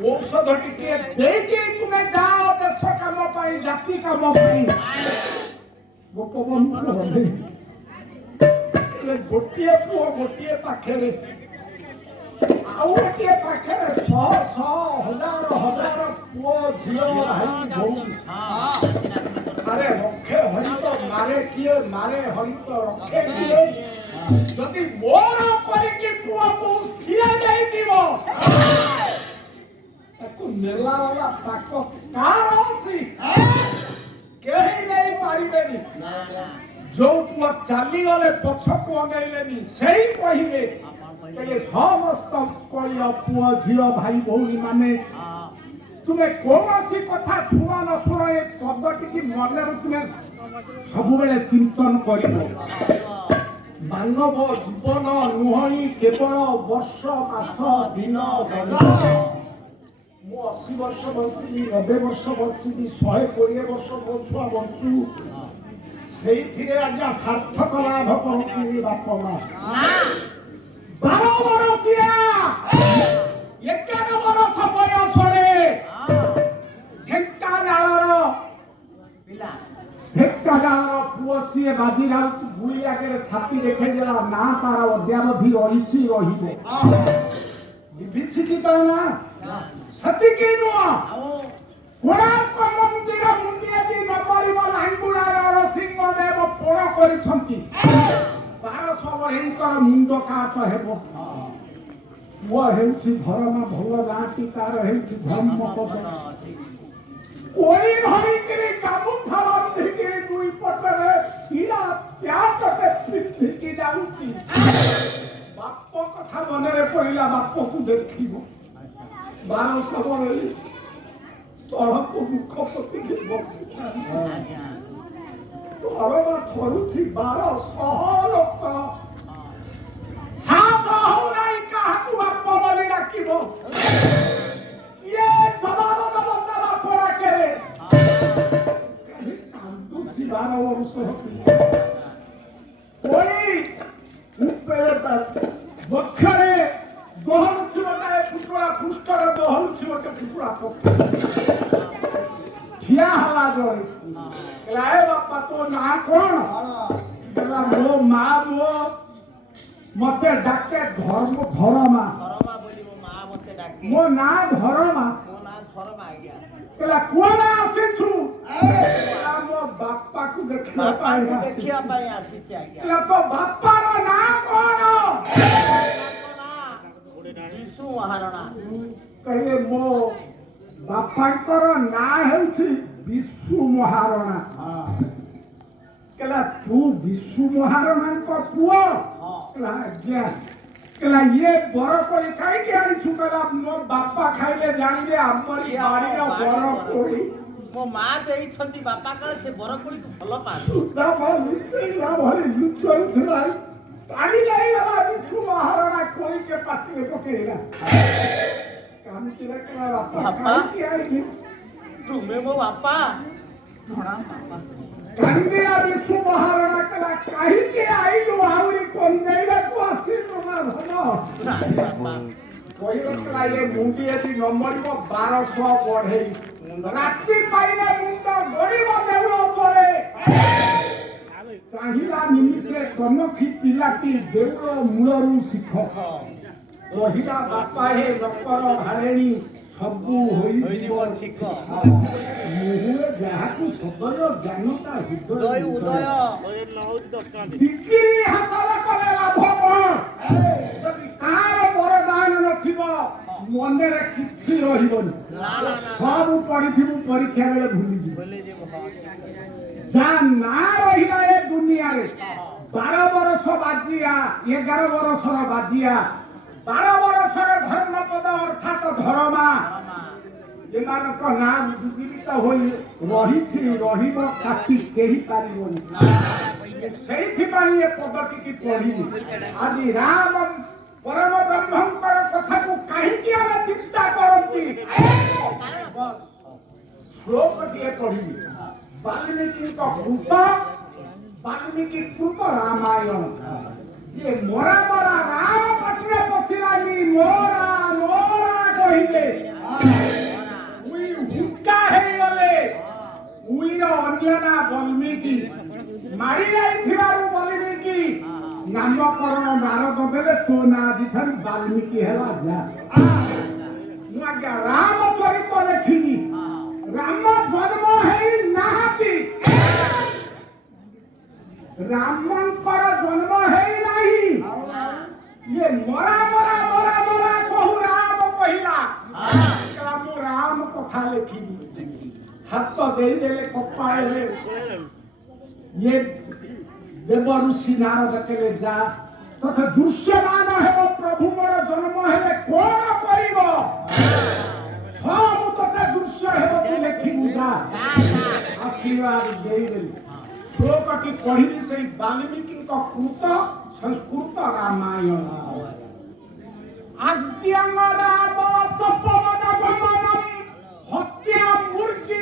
ଔଷଧ ଟିକେ ଦେଇକି ତୁମେ ଯାଅ ଦେଶ କାମ ପାଇଁ ଜାତି କାମ ପାଇଁ ଗୋପବନ୍ଧୁ ଗୋଟିଏ ପୁଅ ଗୋଟିଏ ପାଖରେ ଆଉ ଗୋଟିଏ ପାଖରେ ଶହ ଶହ ହଜାର ହଜାର ପୁଅ ଝିଅ ଭାଇ ଭଉଣୀ ଆରେ ରକ୍ଷେ ହରିତ ମାରେ କିଏ ମାରେ ହରିତ ରକ୍ଷେ କିଏ ଯଦି ମୋର କରିକି ପୁଅକୁ ସିଏ ଦେଇଥିବ ତାକୁ ନେଲା ବାଲା ତାକ କାର ଅଛି କେହି ନେଇ ପାରିବେନି ଯୋଉ ପୁଅ ଚାଲିଗଲେ ପଛକୁ ଅନେଇଲେନି ସେଇ କହିବେ ସମସ୍ତ ପୁଅ ଝିଅ ଭାଇ ଭଉଣୀ ମାନେ ତୁମେ କୌଣସି କଥା ଶୁଣ ନ ଶୁଣ ଏ ପଦଟିକି ମନରେ ତୁମେ ସବୁବେଳେ ଚିନ୍ତନ କରିବ ମାନବ ଜୀବନ ନୁହଁ କେବଳ ବର୍ଷ ମାସ ଦିନ ମୁଁ 80 ବର୍ଷ ବଞ୍ଚିବି 90 ବର୍ଷ ବଞ୍ଚିବି 120 ବର୍ଷ ମୋ ଛୁଆ ବଞ୍ଚୁ ସେଇଥିରେ ଆଜ୍ଞା ସାର୍ଥକ ଲାଭ କରୁଛି ବାପ ମା 12 ବର୍ଷିଆ 11 ବର୍ଷ ବୟସରେ ଢେଙ୍କାନାଳର ପୁଅ ସିଏ ବାଜିରାଉତ ଗୁଳି ଆଗରେ ଛାତି ଦେଖେଇଦେଲା ନା ତାର ଅଦ୍ୟାବଧି ରହିଛି ରହିବ ବିଧିଛି କି ତା ନା ସେତିକି ନୁହଁ କୋଣାର୍କ ମନ୍ଦିର ମୁଣ୍ଡିଏ ବି ନପାରିବ ଲାଙ୍ଗୁଡ଼ାର ନରସିଂହଦେବ ପୋଳ କରିଛନ୍ତି 1200 ବଢ଼େଇଙ୍କର ମୁଣ୍ଡ କାଟ ହେବ ପୁଅ ହେଉଛି ଧର୍ମ ଭଲ ନାଁଟି ତାର ହେଉଛି ଧର୍ମପଦ କୋଇ ଧରିକିରି ଗାମୁଛା ବାନ୍ଧିକିରି ଦୁଇ ପଟରେ ଛିଡ଼ା ପ୍ୟାଣ୍ଟଟେ ପିନ୍ଧିକି ଯାଉଛି ବାପ କଥା ମନରେ ପଡ଼ିଲା ବାପକୁ ଦେଖିବ 1200 ବଳେ ତଳକୁ ମୁଖ ପୋତିକି ବସିଥାନ୍ତି ଆଜ୍ଞା ତରବା ଥରୁଛି 1200 ଲୋକ ସାହସ ହଉନାହିଁ କାହାକୁ ବାପ ବୋଲି ଡାକିବ ଇଏ ଜବାବ ଦବ ତା ବାପ ଡାକେରେ କାନ୍ଦୁଛି 12 ବର୍ଷ କୋଇ ଉପରେ ବକ୍ଷରେ ଦହଳୁଛି ଗୋଟାଏ ପୁଟୁଳା ପୃଷ୍ଠରେ ଦହଳୁଛି ଗୋଟେ ପୁଟୁଳା ପକ୍ଷୀ ଠିଆ ହେଲା ଜଣେ କହିଲା ଏ ବାପା ତୋ ନାଁ କଣ କହିଲା ମୋ ମା ମତେ ଡାକେ ଧର୍ମା ଧରମା ବୋଲି ମୋ ମା ମତେ ଡାକେ ମୋ ନାଁ ଧରମା ମୋ ନାଁ ଧରମା ଆଜ୍ଞା କହିଲା କୁଆଡେ ଆସିଛୁ କହିଲା ମୋ ବାପାକୁ ଦେଖିବା ପାଇଁ ବାପାଙ୍କୁ ଆସିଛି ଦେଖିବା ପାଇଁ ଆସିଛି ଆଜ୍ଞା କହିଲା ତୋ ବାପାର ନାଁ କଣ ବାପାଙ୍କ ନାଁ ବିଶୁ ମହାରଣା କହିଲେ ମୋ ବାପାଙ୍କର ନାଁ ହେଉଛି ବିଶୁ ମହାରଣା କହିଲା ତୁ ବିଶୁ ମହାରଣାଙ୍କ ପୁଅ କହିଲା ଆଜ୍ଞା କହିଲା ଇଏ ବରକୋଳି କାହିଁକି ଆଣିଛୁ କହିଲା ମୋ ବାପା ଖାଇଲେ ଜାଣିବେ ଆମରି ବାଡ଼ିର ବରକୋଳି ମୋ ମା ଦେଇଛନ୍ତି ବାପା କାଳେ ସେ ବରକୋଳିକୁ ଭଲ ପାଆନ୍ତି ସୁଦାମ ଲୁଚେଇଲା ଭଳି ଲୁଚଉଥିଲା ପାଣି ଯାଇଗଲା ବିଶୁ ମହାରଣା କୋଳିକେ ପାଟିରେ ପକେଇଲା କାନ୍ଦିଲା କହିଲା ବାପା କାହିଁକି ଆଣିଛୁ ତୁମେ ମୋ ବାପା ପ୍ରଣାମ ବାପା କାନ୍ଦିଲା ବିଶୁ ମହାରଣା କହିଲା କାହିଁକି ଆଇଲୁ ଆହୁରି କନ୍ଦେଇବାକୁ ଆସିଲୁ ନା ଧନ ନାଇଁ ବାପା କହିଲେ କହିଲା ଇଏ ମୁଣ୍ଡି ଯଦି ନ ମରିବ 1200 ବଢେଇ ରାତି ପାଇଲେ ମୁଣ୍ଡ ଗଡ଼ିବ ଦେଉଳ ଉପରେ ଚାହିଁଲା ନିମିଷେ କନଖି ପିଲାଟି ଦେଉଳ ମୂଳରୁ ଶିଖ କହିଲା ବାପା ହେ ଲୋକର ଭାରେଣୀ ସବୁ ହୋଇଯିବ ଠିକ ମୁହଁରେ ଯାହାକୁ ସଦୟ ଜ୍ଞାନତା ଉଦୟ ହୃଦୟ ବିକ୍ରି ହାସଲ କଲେ ଲାଭ କଣ ଯଦି କାହାର ବରଦାନ ନଥିବ ମନରେ କିଛି ରହିବନି ନା ନା ନା ସବୁ ପଢିଥିବୁ ପରୀକ୍ଷା ବେଳେ ଭୁଲିଯିବୁ ବୋଲେ ଯେ ଯାହା ନାଁ ରହିଲା ଏ ଦୁନିଆରେ 12 ବର୍ଷ ବାଜିଆ 11 ବର୍ଷର ବାଜିଆ 12 ବର୍ଷର ଧର୍ମପଦ ଅର୍ଥାତ ଧରମା ଏମାନଙ୍କ ନାଁ ଜୀବିତ ହୋଇ ରହିଛି ରହିବ କାଟି କେହି ପାରିବନି ସେଇଥିପାଇଁ ଏ ପଦଟିକି ପଢିଲି ଆଜି ରାମ ପରମ ବ୍ରହ୍ମଙ୍କର କଥାକୁ କାହିଁକି ଆମେ ଚିନ୍ତା କରନ୍ତି ଶ୍ଲୋକଟିଏ ପଢିଲି ବାଲ୍ମୀକିଙ୍କ ବାଲ୍ମୀକି କୃତ ରାମାୟଣ ଯିଏ ମରା ମରା ରାମ ପାଟିରେ ପଶିଲାନି ମୋରା ମୋରା କହିଲେ ହୁଙ୍କା ହେଇଗଲେ ଉଇର ଅନ୍ୟ ନା ବାଲ୍ମୀକି ମାରି ଯାଇଥିବାରୁ ବାଲ୍ମୀକି ନାମକରଣ ନାରଦ ଦେଲେ ତୋ ନାଁ ଆଜିଠାରୁ ବାଲ୍ମୀକି ହେଲା ଯା ମୁଁ ଆଜ୍ଞା ରାମ ଚରିତ ଲେଖିନି ରାମ ଜନ୍ମ ହେଇ ନାହାନ୍ତି ରାମଙ୍କର ଜନ୍ମ ହେଇ ନାହିଁ ଇଏ ମରା ମରା ମରା ମରା କହୁ ରାମ କହିଲା କହିଲା ମୁଁ ରାମ କଥା ଲେଖିବି ହାତ ଦେଇଦେଲେ କପାଳରେ ଇଏ ଦେବ ଋଷି ନାରଦ କହିଲେ ଯା ତଥା ଦୃଶ୍ୟମାନ ହେବ ପ୍ରଭୁ ମୋର ଜନ୍ମ ହେଲେ କଣ କରିବ ହଁ ମୁଁ ତତେ ଦୃଶ୍ୟ ହେବ ତୁ ଲେଖିବୁ ଯା ଆଶୀର୍ବାଦ ଦେଇଦେଲି ଶ୍ଲୋକଟି ପଢିଲି ସେଇ ବାଲ୍ମୀକିଙ୍କ କୃତ ସଂସ୍କୃତ ରାମାୟଣ ଆଦ୍ୟଙ୍ଗ ରାମ ତପୋବନ ଗମନମ୍ ହତ୍ୟା ମୂର୍ତ୍ତି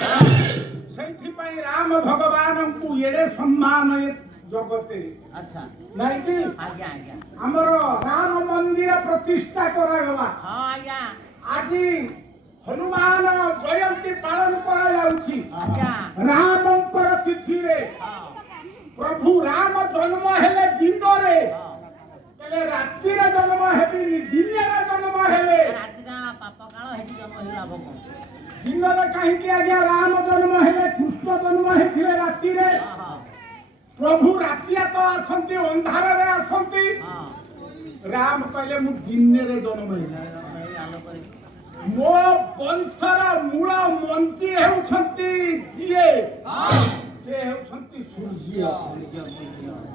ସେଇଥିପାଇଁ ରାମ ଭଗବାନଙ୍କୁ ଏଡ଼େ ସମ୍ମାନ ଏ ଜଗତରେ ଆଚ୍ଛା ନାଇଁ କି ଆଜ୍ଞା ଆଜ୍ଞା ଆମର ରାମ ମନ୍ଦିର ପ୍ରତିଷ୍ଠା କରାଗଲା। ହଁ ଆଜ୍ଞା ଆଜି ହନୁମାନ ଜୟନ୍ତୀ ପାଳନ କରାଯାଉଛି ଆଜ୍ଞା ରାମଙ୍କର ତିଥିରେ। ହଁ ପ୍ରଭୁ ରାମ ଜନ୍ମ ହେଲେ ଦିନରେ, ହଁ ହେଲେ ରାତିରେ ଜନ୍ମ ହେବିନି, ଦିନରେ ଜନ୍ମ ହେଲେ। ରାତିଟା ପାପ କାଳ ହେଠି ଜନ୍ମ ହେଇ ଲାଭ କଣ? ଦିନରେ କାହିଁକି ଆଜ୍ଞା ରାମ ଜନ୍ମ ହେଲେ? କୃଷ୍ଣ ଜନ୍ମ ହେଇଥିଲେ ରାତିରେ। ହଁ ହଁ ପ୍ରଭୁ ରାତିରେ ତ ଆସନ୍ତି, ଅନ୍ଧାରରେ ଆସନ୍ତି। ହଁ ରାମ କହିଲେ ମୁଁ ଦିନରେ ଜନ୍ମ ହେଲି। ହେଇ ଆଲୋକରେ ମୋ ବଂଶର ମୂଳ ମଞ୍ଜି ହେଉଛନ୍ତି ଯିଏ, ସେ ହେଉଛନ୍ତି ସୂର୍ଯ୍ୟ।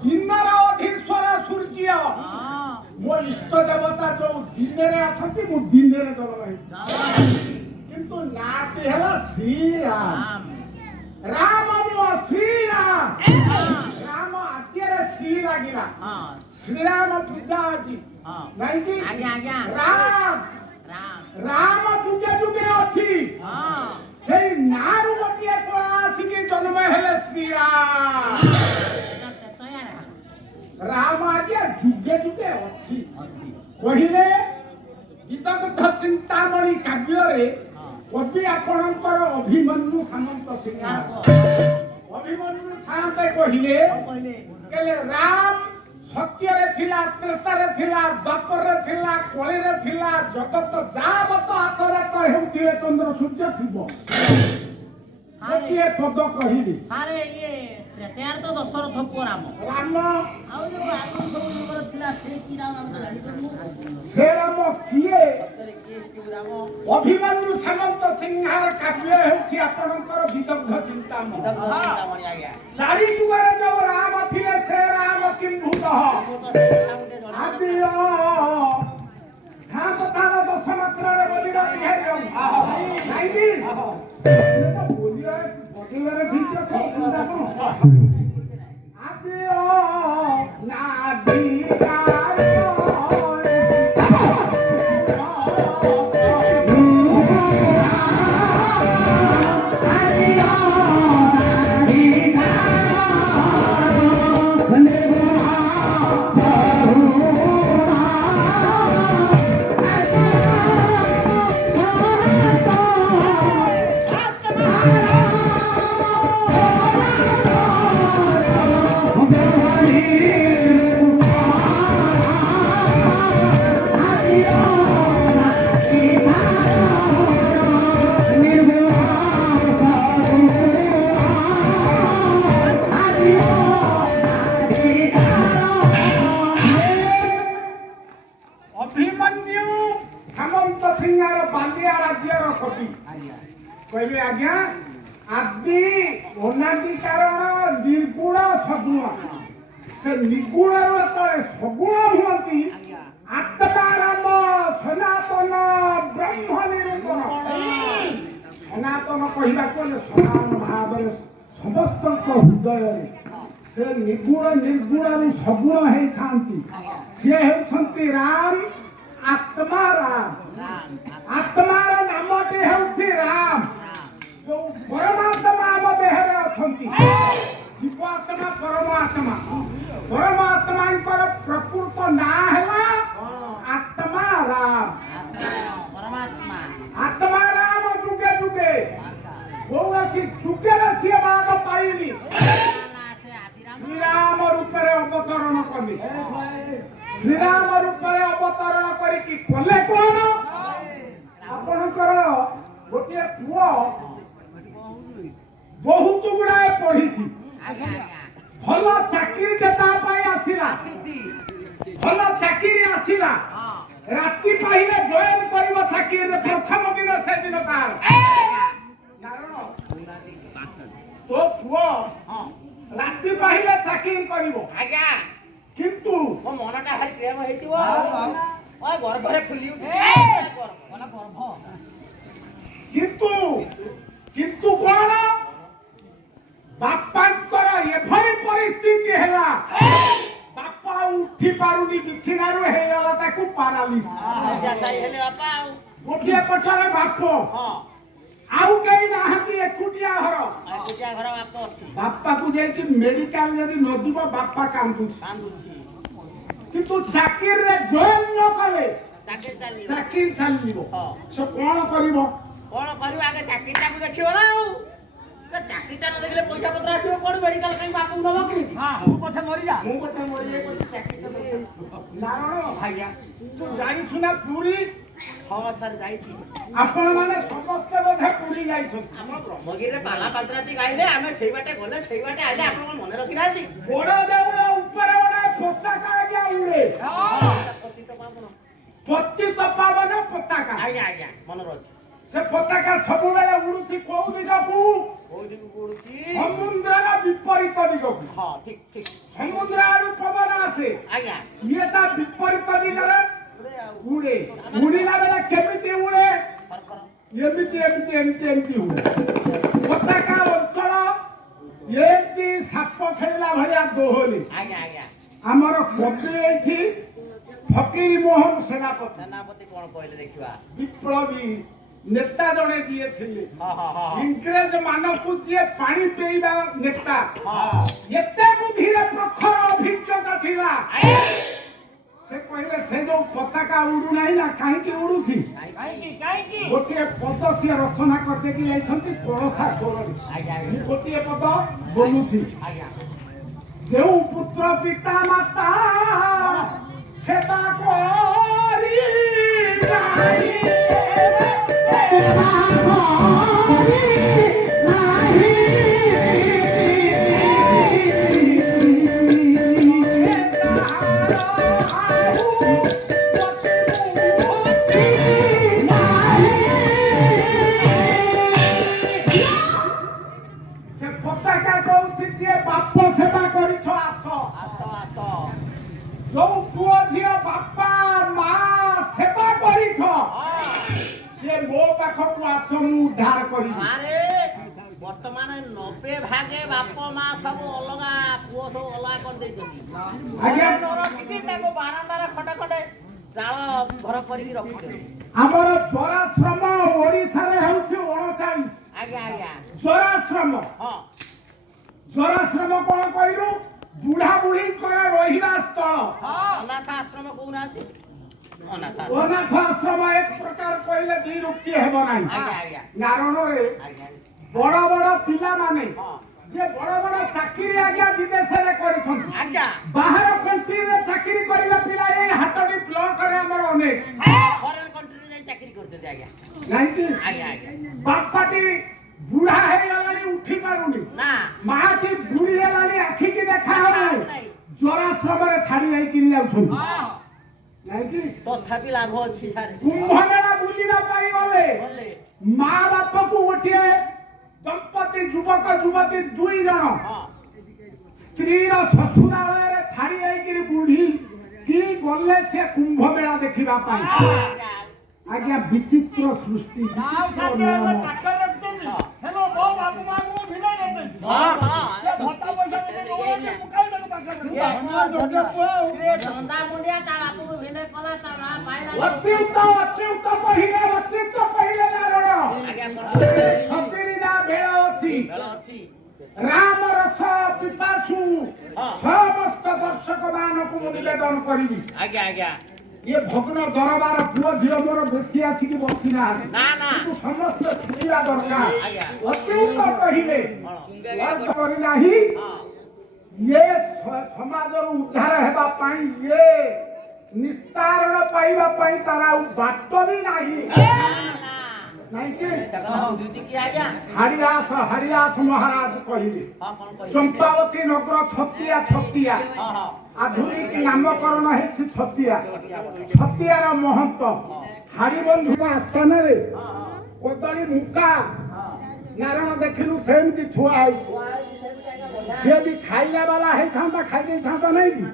ଦିନର ଅଧୀଶ୍ୱର ସୂର୍ଯ୍ୟ। ହଁ ମୋ ଇଷ୍ଟ ଦେବତା ଯୋଉ ଦିନରେ ଆସନ୍ତି, ମୁଁ ଦିନରେ ଜନ୍ମ ହେଇଛି। କିନ୍ତୁ ନାଁଟି ହେଲା ଶ୍ରୀରାମ। ରାମ ନୁହଁ ଶ୍ରୀରାମ। ରାମ ଆଦ୍ୟରେ ଶ୍ରୀ ଲାଗିଲା। ହଁ ଶ୍ରୀରାମ ପୂଜା ଆଜି ହଁ ନାଇଁ କି? ଆଜ୍ଞା ଆଜ୍ଞା ରାମ ରାମ ରାମ ଯୁଗେ ଯୁଗେ ଅଛି। ହଁ ସେଇ ନାଁରୁ ଗୋଟିଏ କଳା ଆସିକି ଜନ୍ମ ହେଲେ ଶ୍ରୀରାମ। ଏଟା ତେତୟାର ରାମ ଆଜ୍ଞା ଯୁଗେ ଯୁଗେ ଅଛି ଅଛି କହିଲେ ଗୀତଗଦ୍ଧ ଚିନ୍ତାମଣି କାବ୍ୟରେ ହଁ କବି ଆପଣଙ୍କର ଅଭିମନ୍ୟୁ ସାମନ୍ତ ସିଂହ। ଅଭିମନ୍ୟୁ ସାମନ୍ତ କହିଲେ କହିଲେ ରାମ ସତ୍ୟରେ ଥିଲା, ତ୍ରେତାରେ ଥିଲା, ଦ୍ୱାପରରେ ଥିଲା, କଳିରେ ଥିଲା। ଜଗତ ଯାବତ ଆତରାତ ହେଉଥିବେ, ଚନ୍ଦ୍ର ସୂର୍ଯ୍ୟ ଥିବ। ଗୋଟିଏ ପଦ କହିଲି ସାରେ ଇଏ ତ୍ରେତୟାର ତ ଦଶରଥ ପୁଅ ରାମ ରାମ ଆଉ ଯୋଉ ଆଗରୁ ସବୁ ଯୁଗର ଥିଲା ସେ କି ରାମ ଆମେ ତ ଜାଣିପାରୁନୁ ସେ ରାମ କିଏ? ସତରେ କିଏ ଯୋଉ ରାମ ଅଭିମନ୍ୟୁ ସାମନ୍ତ ସିଂହାର କାବ୍ୟ ହେଉଛି ଆପଣଙ୍କର ବିଦଗ୍ଧ ଚିନ୍ତାମଣି। ଚିନ୍ତାମଣି ଆଜ୍ଞା ଚାରି ଯୁଗରେ ଯୋଉ ରାମ ଥିଲେ ସେ ରାମ କିମ୍ଭୂତ। ଆଦିର ଧାମ ଦଶ ମାତ୍ରାରେ ବଲିର ବିହାରୀ ନାଇଁକି? ବଲିବାରେ ଠିକ ଅଛି। ଆଦିର ଅଭିମନ୍ୟୁ ସାମନ୍ତ ସିଂହାର ବାଲିଆ ରାଜ୍ୟର କବି କହିଲେ ଆଜ୍ଞା ଆଦି ଅନାଦି କାରଣ ନିର୍ଗୁଣ ସଗୁଣ। ସେ ନିର୍ଗୁଣରୁ ଯେତେବେଳେ ସଗୁଣ ହୁଅନ୍ତି, ଆତ୍ମାରାମ ସନାତନ ବ୍ରହ୍ମ ନିରୂପଣ। ସନାତନ କହିବାକୁ ଗଲେ ସମାନ ଭାବରେ ସମସ୍ତଙ୍କ ହୃଦୟରେ ସେ ନିର୍ଗୁଣ ନିର୍ଗୁଣରୁ ସଗୁଣ ହେଇଥାନ୍ତି। ସିଏ ହେଉଛନ୍ତି ରାମ, ଆତ୍ମା ରାମ। ଆତ୍ମାର ନାମଟି ହେଉଛି ରାମ। ଯୋଉ ପରମାତ୍ମା ଆମ ଦେହରେ ଅଛନ୍ତି, ଜୀବ ଆତ୍ମା ପରମାତ୍ମା। ପରମାତ୍ମାଙ୍କର ପ୍ରକୃତ ନାଁ ହେଲା ଆତ୍ମା ରାମ। ପରମାତ୍ମା ଆତ୍ମା ରାମ ଯୁଗେ ଯୁଗେ କୌଣସି ଯୁଗରେ ସିଏ ବାଦ ପାଇନି। ଶ୍ରୀରାମ ରୂପରେ ଅବତରଣ କଲେ। ଶ୍ରୀରାମ ରୂପରେ ଅବତରଣ କରିକି କଲେ କଣ? ଆପଣଙ୍କର ଗୋଟିଏ ପୁଅ ବହୁତ ଗୁଡାଏ ପଢିଛି, ଭଲ ଚାକିରିଟେ ତା ପାଇଁ ଆସିଲା। ଭଲ ଚାକିରି ଆସିଲା, ରାତି ପାହିଲେ ଜଏନ କରିବ ଚାକିରିରେ। ପ୍ରଥମ ଦିନ ସେଦିନ ତାର କାରଣ ତୋ ପୁଅ ରାତି ପାହିଲେ ଚାକିରି କରିବ। ଆଜ୍ଞା କିନ୍ତୁ ମୋ ମନଟା ଭାରି ପ୍ରେମ ହେଇଥିବ ଗର୍ଭରେ ଫୁଲି ଉଠେ ଗର୍ଭ କିନ୍ତୁ କିନ୍ତୁ କଣ ବାପାଙ୍କର ଏଭଳି ପରିସ୍ଥିତି ହେଲା, ବାପା ଉଠି ପାରୁନି, ବିଛଣାରୁ ହେଇଗଲା ତାକୁ ପାରାଲିସ୍। ହେଲେ ବାପା ଆଉ ଗୋଟିଏ ପଟରେ ବାପ, ହଁ ଆଉ କେହି ନାହାନ୍ତି ଏକୁଟିଆ ଘର ଏକୁଟିଆ ଘର ବାପ ଅଛି ବାପାକୁ ଯାଇକି ମେଡିକାଲ ଯଦି ନ ଯିବ ବାପା କାନ୍ଦୁଛି କାନ୍ଦୁଛି କିନ୍ତୁ ଚାକିରିରେ ଜଏନ୍ ନ କଲେ ଚାକିରି ଚାଲିବ ଚାକିରି ଚାଲିଯିବ ହଁ ସେ କଣ କରିବ କଣ କରିବ ଆଗେ ଚାକିରିଟାକୁ ଦେଖିବ ନା ଆଉ ଚାକିରିଟା ନ ଦେଖିଲେ ପଇସା ପତ୍ର ଆସିବ କଣ ମେଡିକାଲ କାଇଁ ବାପକୁ ନବ କି ମୁଁ ପଛେ ମରିଯା ମୁଁ କଥା ମରିଯାଇ ଚାକିରିଟା ନାରଣ ଭାଇଆ ତୁ ଯାଇଛୁ ନା ପୁରୀ ହଁ ସାର୍ ଯାଇଛି ଆପଣ ମାନେ ସମସ୍ତେ ବୋଧେ ପୁରୀ ଯାଇଛନ୍ତି ଆମ ବ୍ରହ୍ମଗିରିରେ ପାଲା ପାଞ୍ଚରାତି ଗାଇଲେ ଆମେ ସେଇ ବାଟେ ଗଲେ ସେଇ ବାଟେ ଆଇଲେ ଆପଣ କଣ ମନେ ରଖିନାହାନ୍ତି ବଡ ଦେଉଳ ଉପରେ ଗୋଟେ ପତାକା ଆଜ୍ଞା ଉଡେ ପତିତ ପାବନ ପତାକା ଆଜ୍ଞା ଆଜ୍ଞା ମନେ ଅଛି ସେ ପତାକା ସବୁବେଳେ ଉଡୁଛି କୋଉ ଦିଗକୁ କୋଉ ଦିଗକୁ ଉଡୁଛି ସମୁଦ୍ରର ବିପରୀତ ଦିଗକୁ ହଁ ଠିକ ଠିକ ସମୁଦ୍ର ଆଡୁ ପବନ ଆସେ ଆଜ୍ଞା ଇଏ ତା ବିପରୀତ ଦିଗରେ ଉଡେ ଆଉ ଉଡେ ଉଡିଲା ବେଳେ କେମିତି ଉଡେ ଫର ଫର ଏମିତି ଏମିତି ଏମିତି ଏମିତି ଉଡେ ପତାକା ଅଞ୍ଚଳ ଏମିତି ସାପ ଖେଳିଲା ଭଳିଆ ଦୋହଲି ଆଜ୍ଞା ଆଜ୍ଞା ଆମର କବି ଏଇଠି ଫକୀର ମୋହନ ସେନାପତି ସେନାପତି କଣ କହିଲେ ଦେଖିବା ବିପ୍ଳବୀ ନେତା ଜଣେ ଯିଏ ଥିଲେ ହଁ ହଁ ହଁ ଇଂରେଜ ମାନଙ୍କୁ ଯିଏ ପାଣି ପିଇବା ନେତା ହଁ ଏତେ ବୁଦ୍ଧିରେ ପ୍ରଖର ଅଭିଜ୍ଞତା ଥିଲା ସେ କହିଲେ ସେ ଯୋଉ ପତାକା ଉଡୁନାହିଁ ନା କାହିଁକି ଉଡୁଛି କାହିଁକି ଗୋଟିଏ ପଦ ସିଏ ରଚନା କରିଦେଇକି ଯାଇଛନ୍ତି ପଳସା କୋଳରେ ଆଜ୍ଞା ମୁଁ ଗୋଟିଏ ପଦ ବୋଲୁଛି ଆଜ୍ଞା ଯେଉଁ ପୁତ୍ର ପିତା ମାତା ସେବା କରି ନାହିଁ ସେବା କରି ନାହିଁ ସେ ପତାକା କହୁଛି ଯିଏ ବାପ ସେବା କରିଛ ଆସ ଆସ ଆସ ଯୋଉ ପୁଅ ଝିଅ ବାପା ମା ସେବା କରିଛ ସିଏ ମୋ ପାଖକୁ ଆସ ମୁଁ ଉଦ୍ଧାର କରିବି ଆରେ ବର୍ତ୍ତମାନ 90% ବାପ ମା ସବୁ ଅଲଗା ପୁଅ ସବୁ ଅଲଗା କରିଦେଇଛନ୍ତି ଆଜ୍ଞା। ନ ରଖିକି ତାକୁ ବାରଣ୍ଡାରେ ଖଣ୍ଡେ ଖଣ୍ଡେ ଚାଳ ଘର କରିକି ରଖିଛନ୍ତି ଆମର ଜ୍ୱରାଶ୍ରମ ଓଡିଶାରେ ହେଉଛି 39 ଆଜ୍ଞା ଆଜ୍ଞା ଜ୍ୱରାଶ୍ରମ ହଁ ଜ୍ୱରାଶ୍ରମ କଣ କହିଲୁ ବୁଢା ବୁଢୀଙ୍କର ରହିବା ସ୍ଥଳ ଅନାଥ ଆଶ୍ରମ କହୁନାହାନ୍ତି ଅନାଥ ଅନାଥ ଆଶ୍ରମ ଏକ ପ୍ରକାର କହିଲେ ଦି ରୁକ୍ତି ହେବ ନାହିଁ ଆଜ୍ଞା ଆଜ୍ଞା କାରଣରେ ଆଜ୍ଞା ବଡ ବଡ ପିଲାମାନେ ହଁ ଯେ ବଡ ବଡ ଚାକିରି ଆଜ୍ଞା ବିଦେଶରେ କରିଛନ୍ତି ଆଜ୍ଞା ବାହାର କଣ୍ଟ୍ରିରେ ଚାକିରି କରିବା ପିଲା ଏଇ ହାଟଟି ବ୍ଲକରେ ଆମର ଅନେକ ଫରେନ୍ କଣ୍ଟ୍ରିରେ ଯାଇ ଚାକିରି କରୁଛନ୍ତି ଆଜ୍ଞା ନାଇଁକି ଆଜ୍ଞା ଆଜ୍ଞା ବାପାଟି ବୁଢା ହେଇଗଲାଣି ଉଠି ପାରୁନି ନା ମାଟି ବୁଢୀ ହେଲାଣି ଆଖିକି ଦେଖା ହଉନି ନାହିଁ ଜ୍ୱରାଶ୍ରମରେ ଛାଡି ଯାଇକିରି ଯାଉଛନ୍ତି ନାଇଁକି ତଥାପି ଲାଭ ଅଛି ସାର୍ କୁମ୍ଭ ମେଳା ବୁଲିବା ପାଇଁ ଗଲେ ଗଲେ ମା ବାପକୁ ଗୋଟିଏ ଦମ୍ପତି ଯୁବକ ଯୁବତୀ 2 ଜଣ ହଁ ସ୍ତ୍ରୀର ଶ୍ୱଶୁରାଳୟରେ ଛାଡି ଯାଇକିରି ବୁଢୀ କି ଗଲେ ସେ କୁମ୍ଭ ମେଳା ଦେଖିବା ପାଇଁ ଆଜ୍ଞା ଆଜ୍ଞା ବିଚିତ୍ର ସୃଷ୍ଟି ବିଚିତ୍ର ନିୟମ। ହେଲୋ ମୋ ବାପୁ ମାଙ୍କୁ ମୁଁ ଭିଡ କରିଦେଇଛି ହଁ ହଁ ଭତ୍ତା ପଇସା ମୋତେ ଦଉନାହାନ୍ତି ମୁଁ କାଇଁ ତାକୁ ପାଖରେ ଧନ୍ଦା ମୁଣ୍ଡିଆ ତା ବାପକୁ ଭିନେ କଲା ତା ମା ପାଇଲା ଅଚ୍ୟୁତ କହିଲେ ନାରଣ ଆଜ୍ଞା ସତିରିଲା ବେଳ ଅଛି ବେଳ ଅଛି ରାମ ରସ ପିପାସୁ ହଁ। ସମସ୍ତ ଦର୍ଶକ ମାନଙ୍କୁ ମୁଁ ନିବେଦନ କରିବି ଆଜ୍ଞା ଆଜ୍ଞା ଇଏ ଭଗ୍ନ ଦରବାର ପୁଅ ଝିଅ ମୋର ବେଶୀ ଆସିକି ବସିନାହାନ୍ତି ନା ନା କିନ୍ତୁ ସମସ୍ତେ ଶୁଣିବା ଦରକାର ଆଜ୍ଞା ଅଚ୍ୟୁତ କହିଲେ କଣ କରିନାହିଁ ହଁ ଇଏ ସମାଜରୁ ଉଦ୍ଧାର ହେବା ପାଇଁ ଇଏ ନିସ୍ତାରଣ ପାଇବା ପାଇଁ ତାର ଆଉ ବାଟ ବି ନାହିଁ ନାଇଁକି ସେ କଥା ବୁଝୁଛି କି ଆଜ୍ଞା ହରିଦାସ ମହାରାଜ କହିଲେ ହଁ କଣ କହିଲେ ଚମ୍ପାବତୀ ନଗର ଛତିଆ ଛତିଆ ହଁ ହଁ ଆଧୁନିକ ନାମକରଣ ହେଇଛି ଛତିଆ ଛତିଆର ମହନ୍ତ ହାରିବନ୍ଧୁଙ୍କ ଆସ୍ଥାନରେ ହଁ ହଁ କଦଳୀ ମୁକା ହଁ ନାରଣ ଦେଖିଲୁ ସେମିତି ଥୁଆ ହେଇଛି ଛୁଆ ହେଇଛି ସେମିତି ଆଜ୍ଞା ବଢିଆ ସିଏ ବି ଖାଇଲା ବାଲା ହେଇଥାନ୍ତା ଖାଇ ଦେଇଥାନ୍ତା ନାଇଁ କି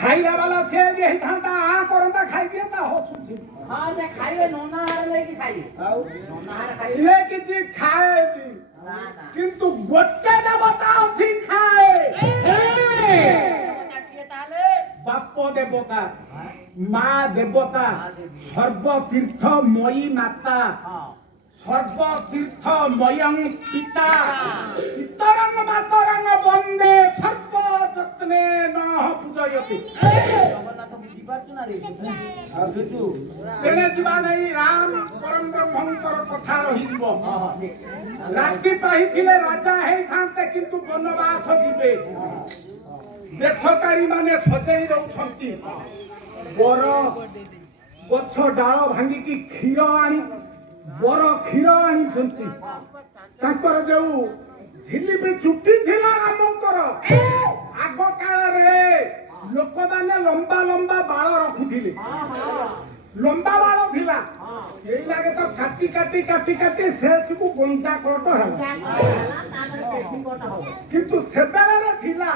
ଖାଇଲା ବାଲା ସିଏ ବି ହେଇଥାନ୍ତା ଆ କରନ୍ତା ଖାଇଦିଅନ୍ତା ହସୁଛି ହଁ ସେ ଖାଇବେ ନନା ହାରେ ନେଇକି ଖାଇବେ ଆଉ ନନା ହାରେ ଖାଇବେ ସିଏ କିଛି ଖାଏନି ନା ନା କିନ୍ତୁ ଗୋଟେ ଦେବତା ଅଛି ଖାଏ କିଏ ତାହେଲେ ବାପ ଦେବତା ମା ଦେବତା ସର୍ବତୀର୍ଥ ମୟୀ ମାତା ହଁ সর্বতীর্থময়ং পিতা পিতরং মাতরং বন্দে সর্বযত্নে নঃ পূজয়তি। জগন্নাথ বুঝিপারছু না রে বুঝু তেনে ଯିବା ନେଇ ରାମ ପରମ ବ୍ରହ୍ମଙ୍କର କଥା ରହିଯିବ। ରାତି ପାହିଥିଲେ ରାଜା ହେଇଥାନ୍ତେ କିନ୍ତୁ ବନବାସ ଯିବେ। ବେଶକାରୀ ମାନେ ସଜେଇ ଦଉଛନ୍ତି ବର ଗଛ ଡାଳ ଭାଙ୍ଗିକି କ୍ଷୀର ଆଣି ବର କ୍ଷୀର ଆଣିଛନ୍ତି। ତାଙ୍କର ଯୋଉ ଝିଲିପି ଚୁଟି ଥିଲା ରାମଙ୍କର ଆଗ କାଳରେ ଲୋକମାନେ ଲମ୍ବା ଲମ୍ବା ବାଳ ରଖୁଥିଲେ। ଲମ୍ବା ବାଳ ଥିଲା ଏଇ ଲାଗେ ତ କାଟି କାଟି କାଟି କାଟି ଶେଷକୁ ଗଞ୍ଜା କଟ ହେଲା। କିନ୍ତୁ ସେତେବେଳେ ଥିଲା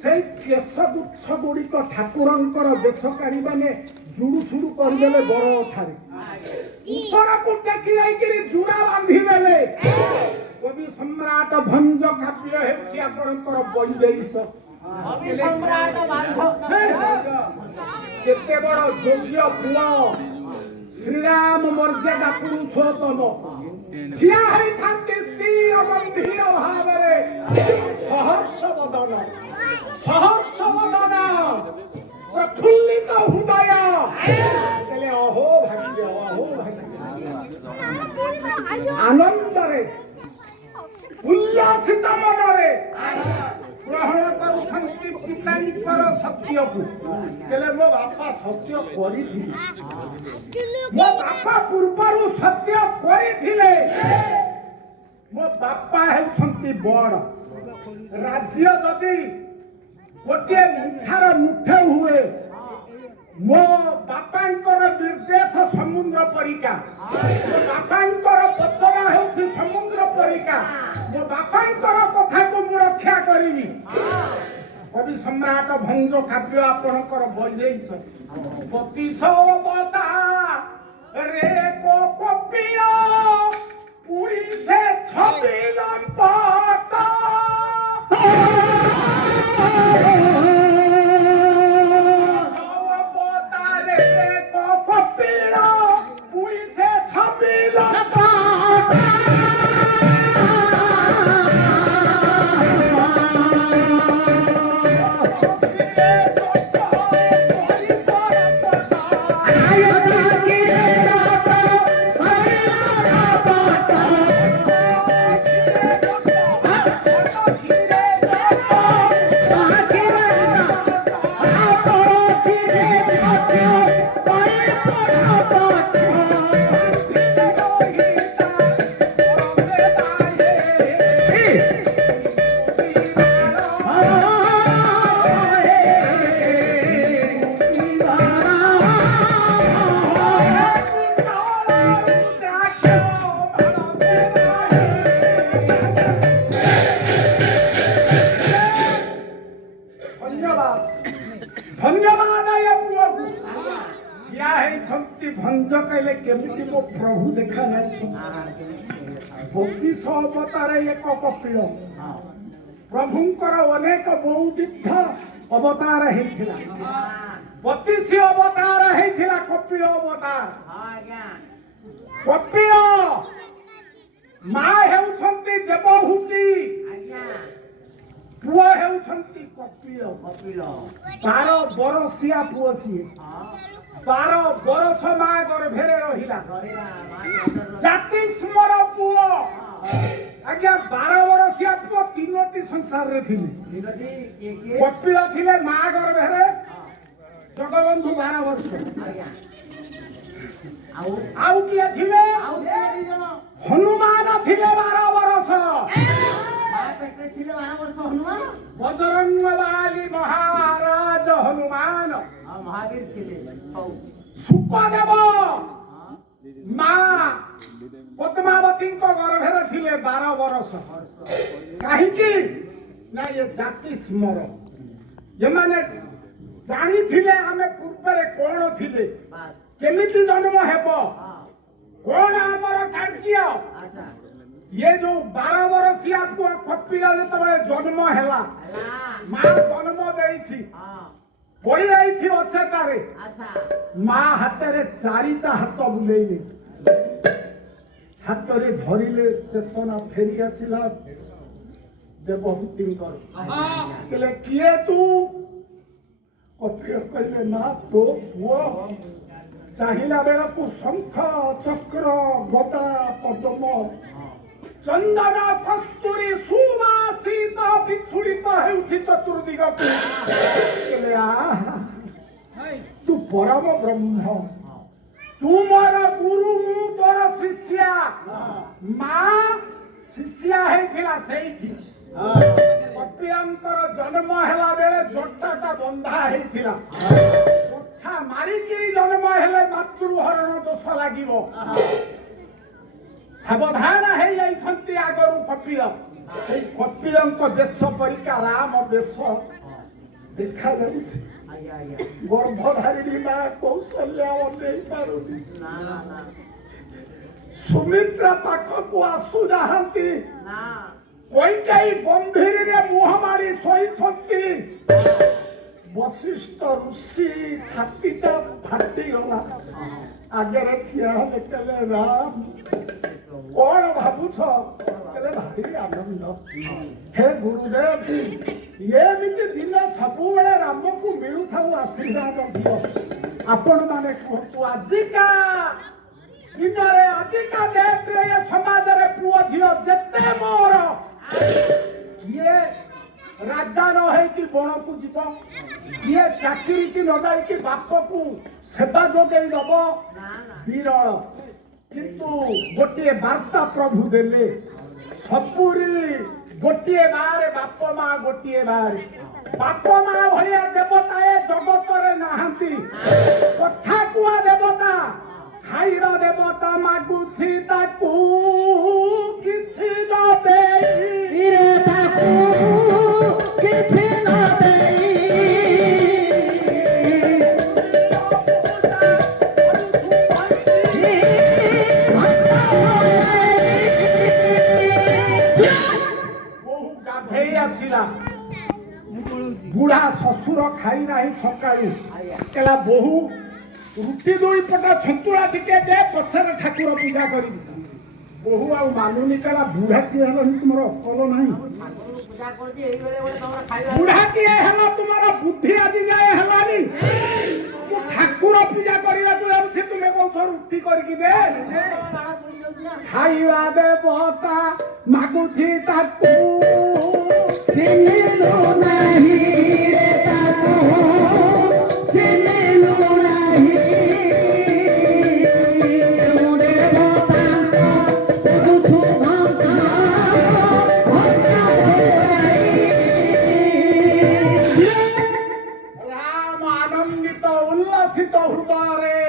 ସେଇ କେଶ ଗୁଚ୍ଛ ଗୁଡିକ ଠାକୁରଙ୍କର ବେଶକାରୀ ମାନେ ଜୁଡୁ ସୁଡୁ କରିଦେଲେ ବର ଠାରେ ଉପରକୁ ଟେକି ଯାଇକିରି ଜୁଡା ବାନ୍ଧିଦେଲେ। କବି ସମ୍ରାଟ ଭଞ୍ଜ କାବ୍ୟ ହେଉଛି ଆପଣଙ୍କର ବୈଦେଶ। କବି ସମ୍ରାଟ ବାନ୍ଧ କେତେ ବଡ ଯୋଗ୍ୟ ପୁଅ ଶ୍ରୀରାମ ମର୍ଯ୍ୟାଦା ପୁରୁଷୋତ୍ତମ ଠିଆ ହୋଇଥାନ୍ତି ସ୍ଥିର ଗମ୍ଭୀର ଭାବରେ ସହର୍ଷ ବଦନ ପ୍ରଫୁଲ୍ଲିତ ହୃଦୟ। ହେଲେ ଅହୋ ଭାଗ୍ୟ ଆନନ୍ଦରେ ଉଲ୍ଲାସିତ ମନରେ ଗ୍ରହଣ କରୁଛନ୍ତି ପିତାଙ୍କର ସତ୍ୟକୁ। ହେଲେ ମୋ ବାପା ସତ୍ୟ କରିଥିଲେ, ମୋ ବାପା ପୂର୍ବରୁ ସତ୍ୟ କରିଥିଲେ। ମୋ ବାପା ହେଉଛନ୍ତି ବଡ। ରାଜ୍ୟ ଯଦି ଗୋଟିଏ ମୁଠାର ମୁଠେ ହୁଏ ମୋ ବାପାଙ୍କର ନିର୍ଦ୍ଦେଶ ସମୁଦ୍ର ପରିକା, ମୋ ବାପାଙ୍କର ବଚନ ହେଉଛି ସମୁଦ୍ର ପରିକା। ମୋ ବାପାଙ୍କର କଥାକୁ ମୁଁ ରକ୍ଷା କରିବି। କବି ସମ୍ରାଟ ଭଞ୍ଜ କାବ୍ୟ ଆପଣଙ୍କର ବୈଦେଶ। ବତିଶ ରେ କପିଳ ପୁରୀ ସେ ଛବିଳ ପଟ ଭଞ୍ଜ କହିଲେ କେମିତି ମୋ ପ୍ରଭୁ ଦେଖା ଯାଇ। ବତିଶ ଅବତାରେ ଏକ କପିଳ ପ୍ରଭୁଙ୍କର ଅନେକ ବହୁବିଧ ଅବତାର ହେଇଥିଲା। 32 ଅବତାର ହେଇଥିଲା କପିଳ ଅବତାର। କପିଳ ମା ହେଉଛନ୍ତି ଦେବହୂତି, ପୁଅ ହେଉଛନ୍ତି କପିଳ। 12 ବର୍ଷିଆ ପୁଅ ସିଏ। 12 ବର୍ଷ ମା ଗର୍ଭରେ ରହିଲା। ଜାତି ସ୍ମର ପୁଅ ଆଜ୍ଞା 12 ବର୍ଷିଆ ପୁଅ 3ଟି ସଂସାରରେ ଥିଲେ। କପିଳ ଥିଲେ ମା ଗର୍ଭରେ, ଜଗବନ୍ଧୁ 12 ବର୍ଷ। ଆଉ କିଏ ଥିଲେ? ହନୁମାନ ଥିଲେ 12 ବର୍ଷ। ବଜରଙ୍ଗ ବାଲି ମହାରାଜ ହନୁମାନ। ମହାବୀର ଥିଲେ। ସୁକଦେବ ମା ପଦ୍ମାବତୀଙ୍କ ଗର୍ଭରେ ଥିଲେ 12 ବର୍ଷ। କାହିଁକି ନା ଏ ଜାତି ସ୍ମର, ଏମାନେ ଜାଣିଥିଲେ ଆମେ ପୂର୍ବରେ କଣ ଥିଲେ, କେମିତି ଜନ୍ମ ହେବ, କଣ ଆମର କାର୍ଯ୍ୟ। ये जो 12 वर्षिया पुआ कपिल जेतबेले जन्म हैला मां जन्म देइछि पड़ी जाइछि अछतारे मां हाथ रे चारिटा हाथ बुलेइले ହାତରେ ଧରିଲେ ଚେତନା ଫେରି ଆସିଲା ଦେବହୂତିଙ୍କର। କହିଲେ କିଏ ତୁ? କପିଳ କହିଲେ ନା ତୋ ପୁଅ। ଚାହିଁଲା ବେଳକୁ ଶଙ୍ଖ ଚକ୍ର ଗଦା ପଦ୍ମ ଚନ୍ଦନ କସ୍ତୁରୀ ସୁବାସିତ ବିଛୁଡ଼ିତ ହେଉଛି ଚତୁର୍ଦିଗକୁ। କହିଲେ ତୁ ପରମ ବ୍ରହ୍ମ, ତୁ ମୋର ଗୁରୁ, ମୁଁ ତୋର ଶିଷ୍ୟା। ମା ଶିଷ୍ୟା ହେଇଥିଲା ସେଇଠି। କପିଳଙ୍କର ଜନ୍ମ ହେଲା ବେଳେ ଜଟାଟା ବନ୍ଧା ହେଇଥିଲା। ପୋଛା ମାରିକିରି ଜନ୍ମ ହେଲେ ମାତୃହରଣ ଦୋଷ ଲାଗିବ। ସାବଧାନ ହେଇଯାଇଛନ୍ତି ଆଗରୁ କପିଳ। ସେଇ କପିଳଙ୍କ ଦେଶ ପରିକା ରାମ ଦେଶ ଦେଖାଯାଉଛି। ଗର୍ଭଧାରିଣୀ ମା କୌଶଲ୍ୟା ଅନେଇ ପାରୁନି। ସୁମିତ୍ରା ପାଖକୁ ଆସୁନାହାନ୍ତି। କୈକେୟୀ ଗମ୍ଭୀରରେ ମୁହଁ ମାଡ଼ି ଶୋଇଛନ୍ତି। ବଶିଷ୍ଠ ଋଷି ଛାତିଟା ଫାଟିଗଲା। ଆଗରେ ଠିଆ ହେଲେ କହିଲେ ରାମ କଣ ଭାବୁଛ? କହିଲେ ଭାରି ଆନନ୍ଦ। ହେ ଗୁରୁଦେବ, ଏମିତି ଦିନ ସବୁବେଳେ ରାମକୁ ମିଳୁଥାଉ, ଆଶୀର୍ବାଦ ଦିଅ। ଆପଣ ମାନେ କୁହନ୍ତୁ ଆଜିକା ଦିନରେ, ଆଜିକା ଡେଟ୍ରେ ଏ ସମାଜରେ ପୁଅ ଝିଅ ଯେତେ ମୋର, କିଏ ରାଜା ନ ହେଇକି ବଣକୁ ଯିବ, କିଏ ଚାକିରି କି ନ ଯାଇକି ବାପକୁ ସେବା ଯୋଗେଇ ଦବ, ବିରଳ। କିନ୍ତୁ ଗୋଟିଏ ବାର୍ତ୍ତା ପ୍ରଭୁ ଦେଲେ, ସବୁରି ଗୋଟିଏ ମାରେ ବାପ ମା ଗୋଟିଏ ମାରେ। ବାପ ମା ଭଳିଆ ଦେବତା ଏ ଜଗତରେ ନାହାନ୍ତି। କଥା କୁହା ଦେବତା, ଖାଇବା ଦେବତା ମାଗୁଛି ତାକୁ କିଛି ନ ଦେଇ, ତାକୁ କିଛି ନ ଦେଇ। ବୋହୂ ଗାଧେଇ ଆସିଲା। ବୁଢା ଶ୍ୱଶୁର ଖାଇ ନାହିଁ ସକାଳୁ। କହିଲା ବୋହୂ ରୁଟି 2 ପଟ ସନ୍ତୁଳା ଟିକେ ଦେ, ପଛରେ ଠାକୁର ପୂଜା କରିବି। ବୋହୂ ଆଉ ମାନୁନି। କହିଲା ବୁଢା କିଏ ହେଲାନି, ତୁମର ଅକଲ ନାହିଁ? ବୁଢା କିଏ ହେଲା, ତୁମର ବୁଦ୍ଧି ଆଜି ଯାଏ ହେଲାନି? ମୁଁ ଠାକୁର ପୂଜା କରିବାକୁ ଯାଉଛି, ତୁମେ କହୁଛ ରୁଟି କରିକି ଦେ। ଖାଇବା ଦେବତା ମାଗୁଛି ତାକୁ ଚିହ୍ନିଲୁ ନାହିଁ ରେ, ତାକୁ ଚିହ୍ନିଲୁ ନାହିଁ। ରାମ ଆନନ୍ଦିତ ଉଲ୍ଲସିତ ହୃଦୟରେ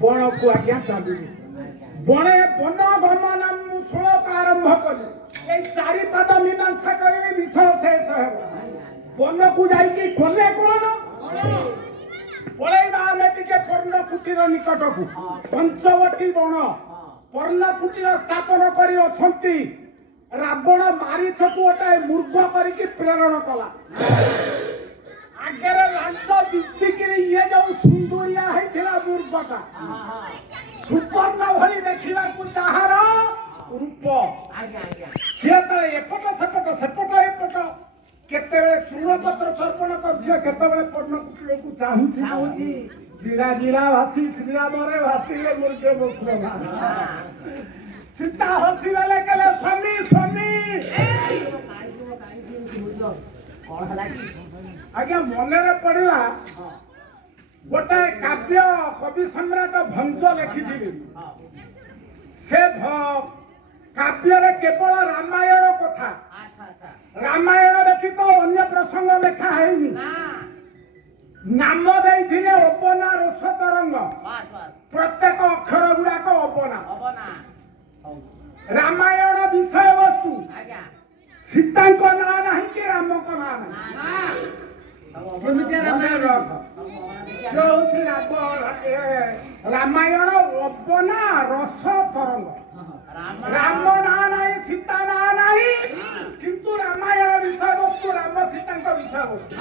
ବଣକୁ ଆଜ୍ଞା ଚାଲିଲେ। ବଣେ ବନ ଗମନ ମୁଁ ଶ୍ଲୋକ ଆରମ୍ଭ କଲି। ଏଇ 4 ପାଦ ମୀମାଂସା କରିଲେ ବିଷୟ ଶେଷ ହେବ। ବନକୁ ଯାଇକି କଲେ କଣ? ପଳେଇବା ଆମେ ଟିକେ ପର୍ଣ୍ଣକୁଟୀର ନିକଟକୁ। ପଞ୍ଚବଟୀ ବଣ ପର୍ଣ୍ଣକୁଟୀର ସ୍ଥାପନ କରି ଅଛନ୍ତି। ରାବଣ ମାରିଛକୁ ଗୋଟାଏ ମୂର୍ଖ କରିକି ପ୍ରେରଣ କଲା। ଆଗରେ ଲାଞ୍ଚ ବିଚିକିରି ଇଏ ଯୋଉ ସୁନ୍ଦରିଆ ହେଇଥିଲା ମୂର୍ଖଟା, ସୁପର୍ଣ୍ଣ ଭଳି ଦେଖିବାକୁ ଯାହାର ରୂପ, ସିଏ ତଳେ ଏପଟ ସେପଟ ସେପଟ ଏପଟ, କେତେବେଳେ ତୃଣପତ୍ର ଚର୍ପଣ କରୁଛି, କେତେବେଳେ ପର୍ଣ୍ଣକୁଟୀରକୁ ଚାହୁଁଛି। ଜିରା ଜିରା ଭାସି ଶ୍ରୀରାମରେ ଭାସିଲେ ମୂର୍ଖ ବସିଲ। ସୀତା ହସିଗଲେ, କହିଲେ ସ୍ୱାମୀ ସ୍ୱାମୀ। ଆଜ୍ଞା ମନରେ ପଡିଲା ଗୋଟାଏ କାବ୍ୟ କବି ସମ୍ରାଟ ଭଞ୍ଜ ଲେଖିଥିଲି। ସେ କାବ୍ୟରେ କେବଳ ରାମାୟଣ କଥା, ରାମାୟଣ ବ୍ୟତୀତ ଅନ୍ୟ ପ୍ରସଙ୍ଗ ଲେଖା ହେଇନି। ନାମ ଦେଇଥିଲେ ଅବନା ରସ ତରଙ୍ଗ। ପ୍ରତ୍ୟେକ ଅକ୍ଷର ଗୁଡାକ ଅବନା। ରାମାୟଣ ବିଷୟବସ୍ତୁ, ସୀତାଙ୍କ ନାଁ ନାହିଁ କି ରାମଙ୍କ ନାଁ ନାହିଁ। ରାମାୟଣ ଅବନା ରସ ତରଙ୍ଗ। ରାମ ନାଁ ନାହିଁ, ସୀତା ନାଁ ନାହିଁ, କିନ୍ତୁ ରାମାୟଣ ବିଷୟବସ୍ତୁ ରାମ ସୀତାଙ୍କ ବିଷୟବସ୍ତୁ।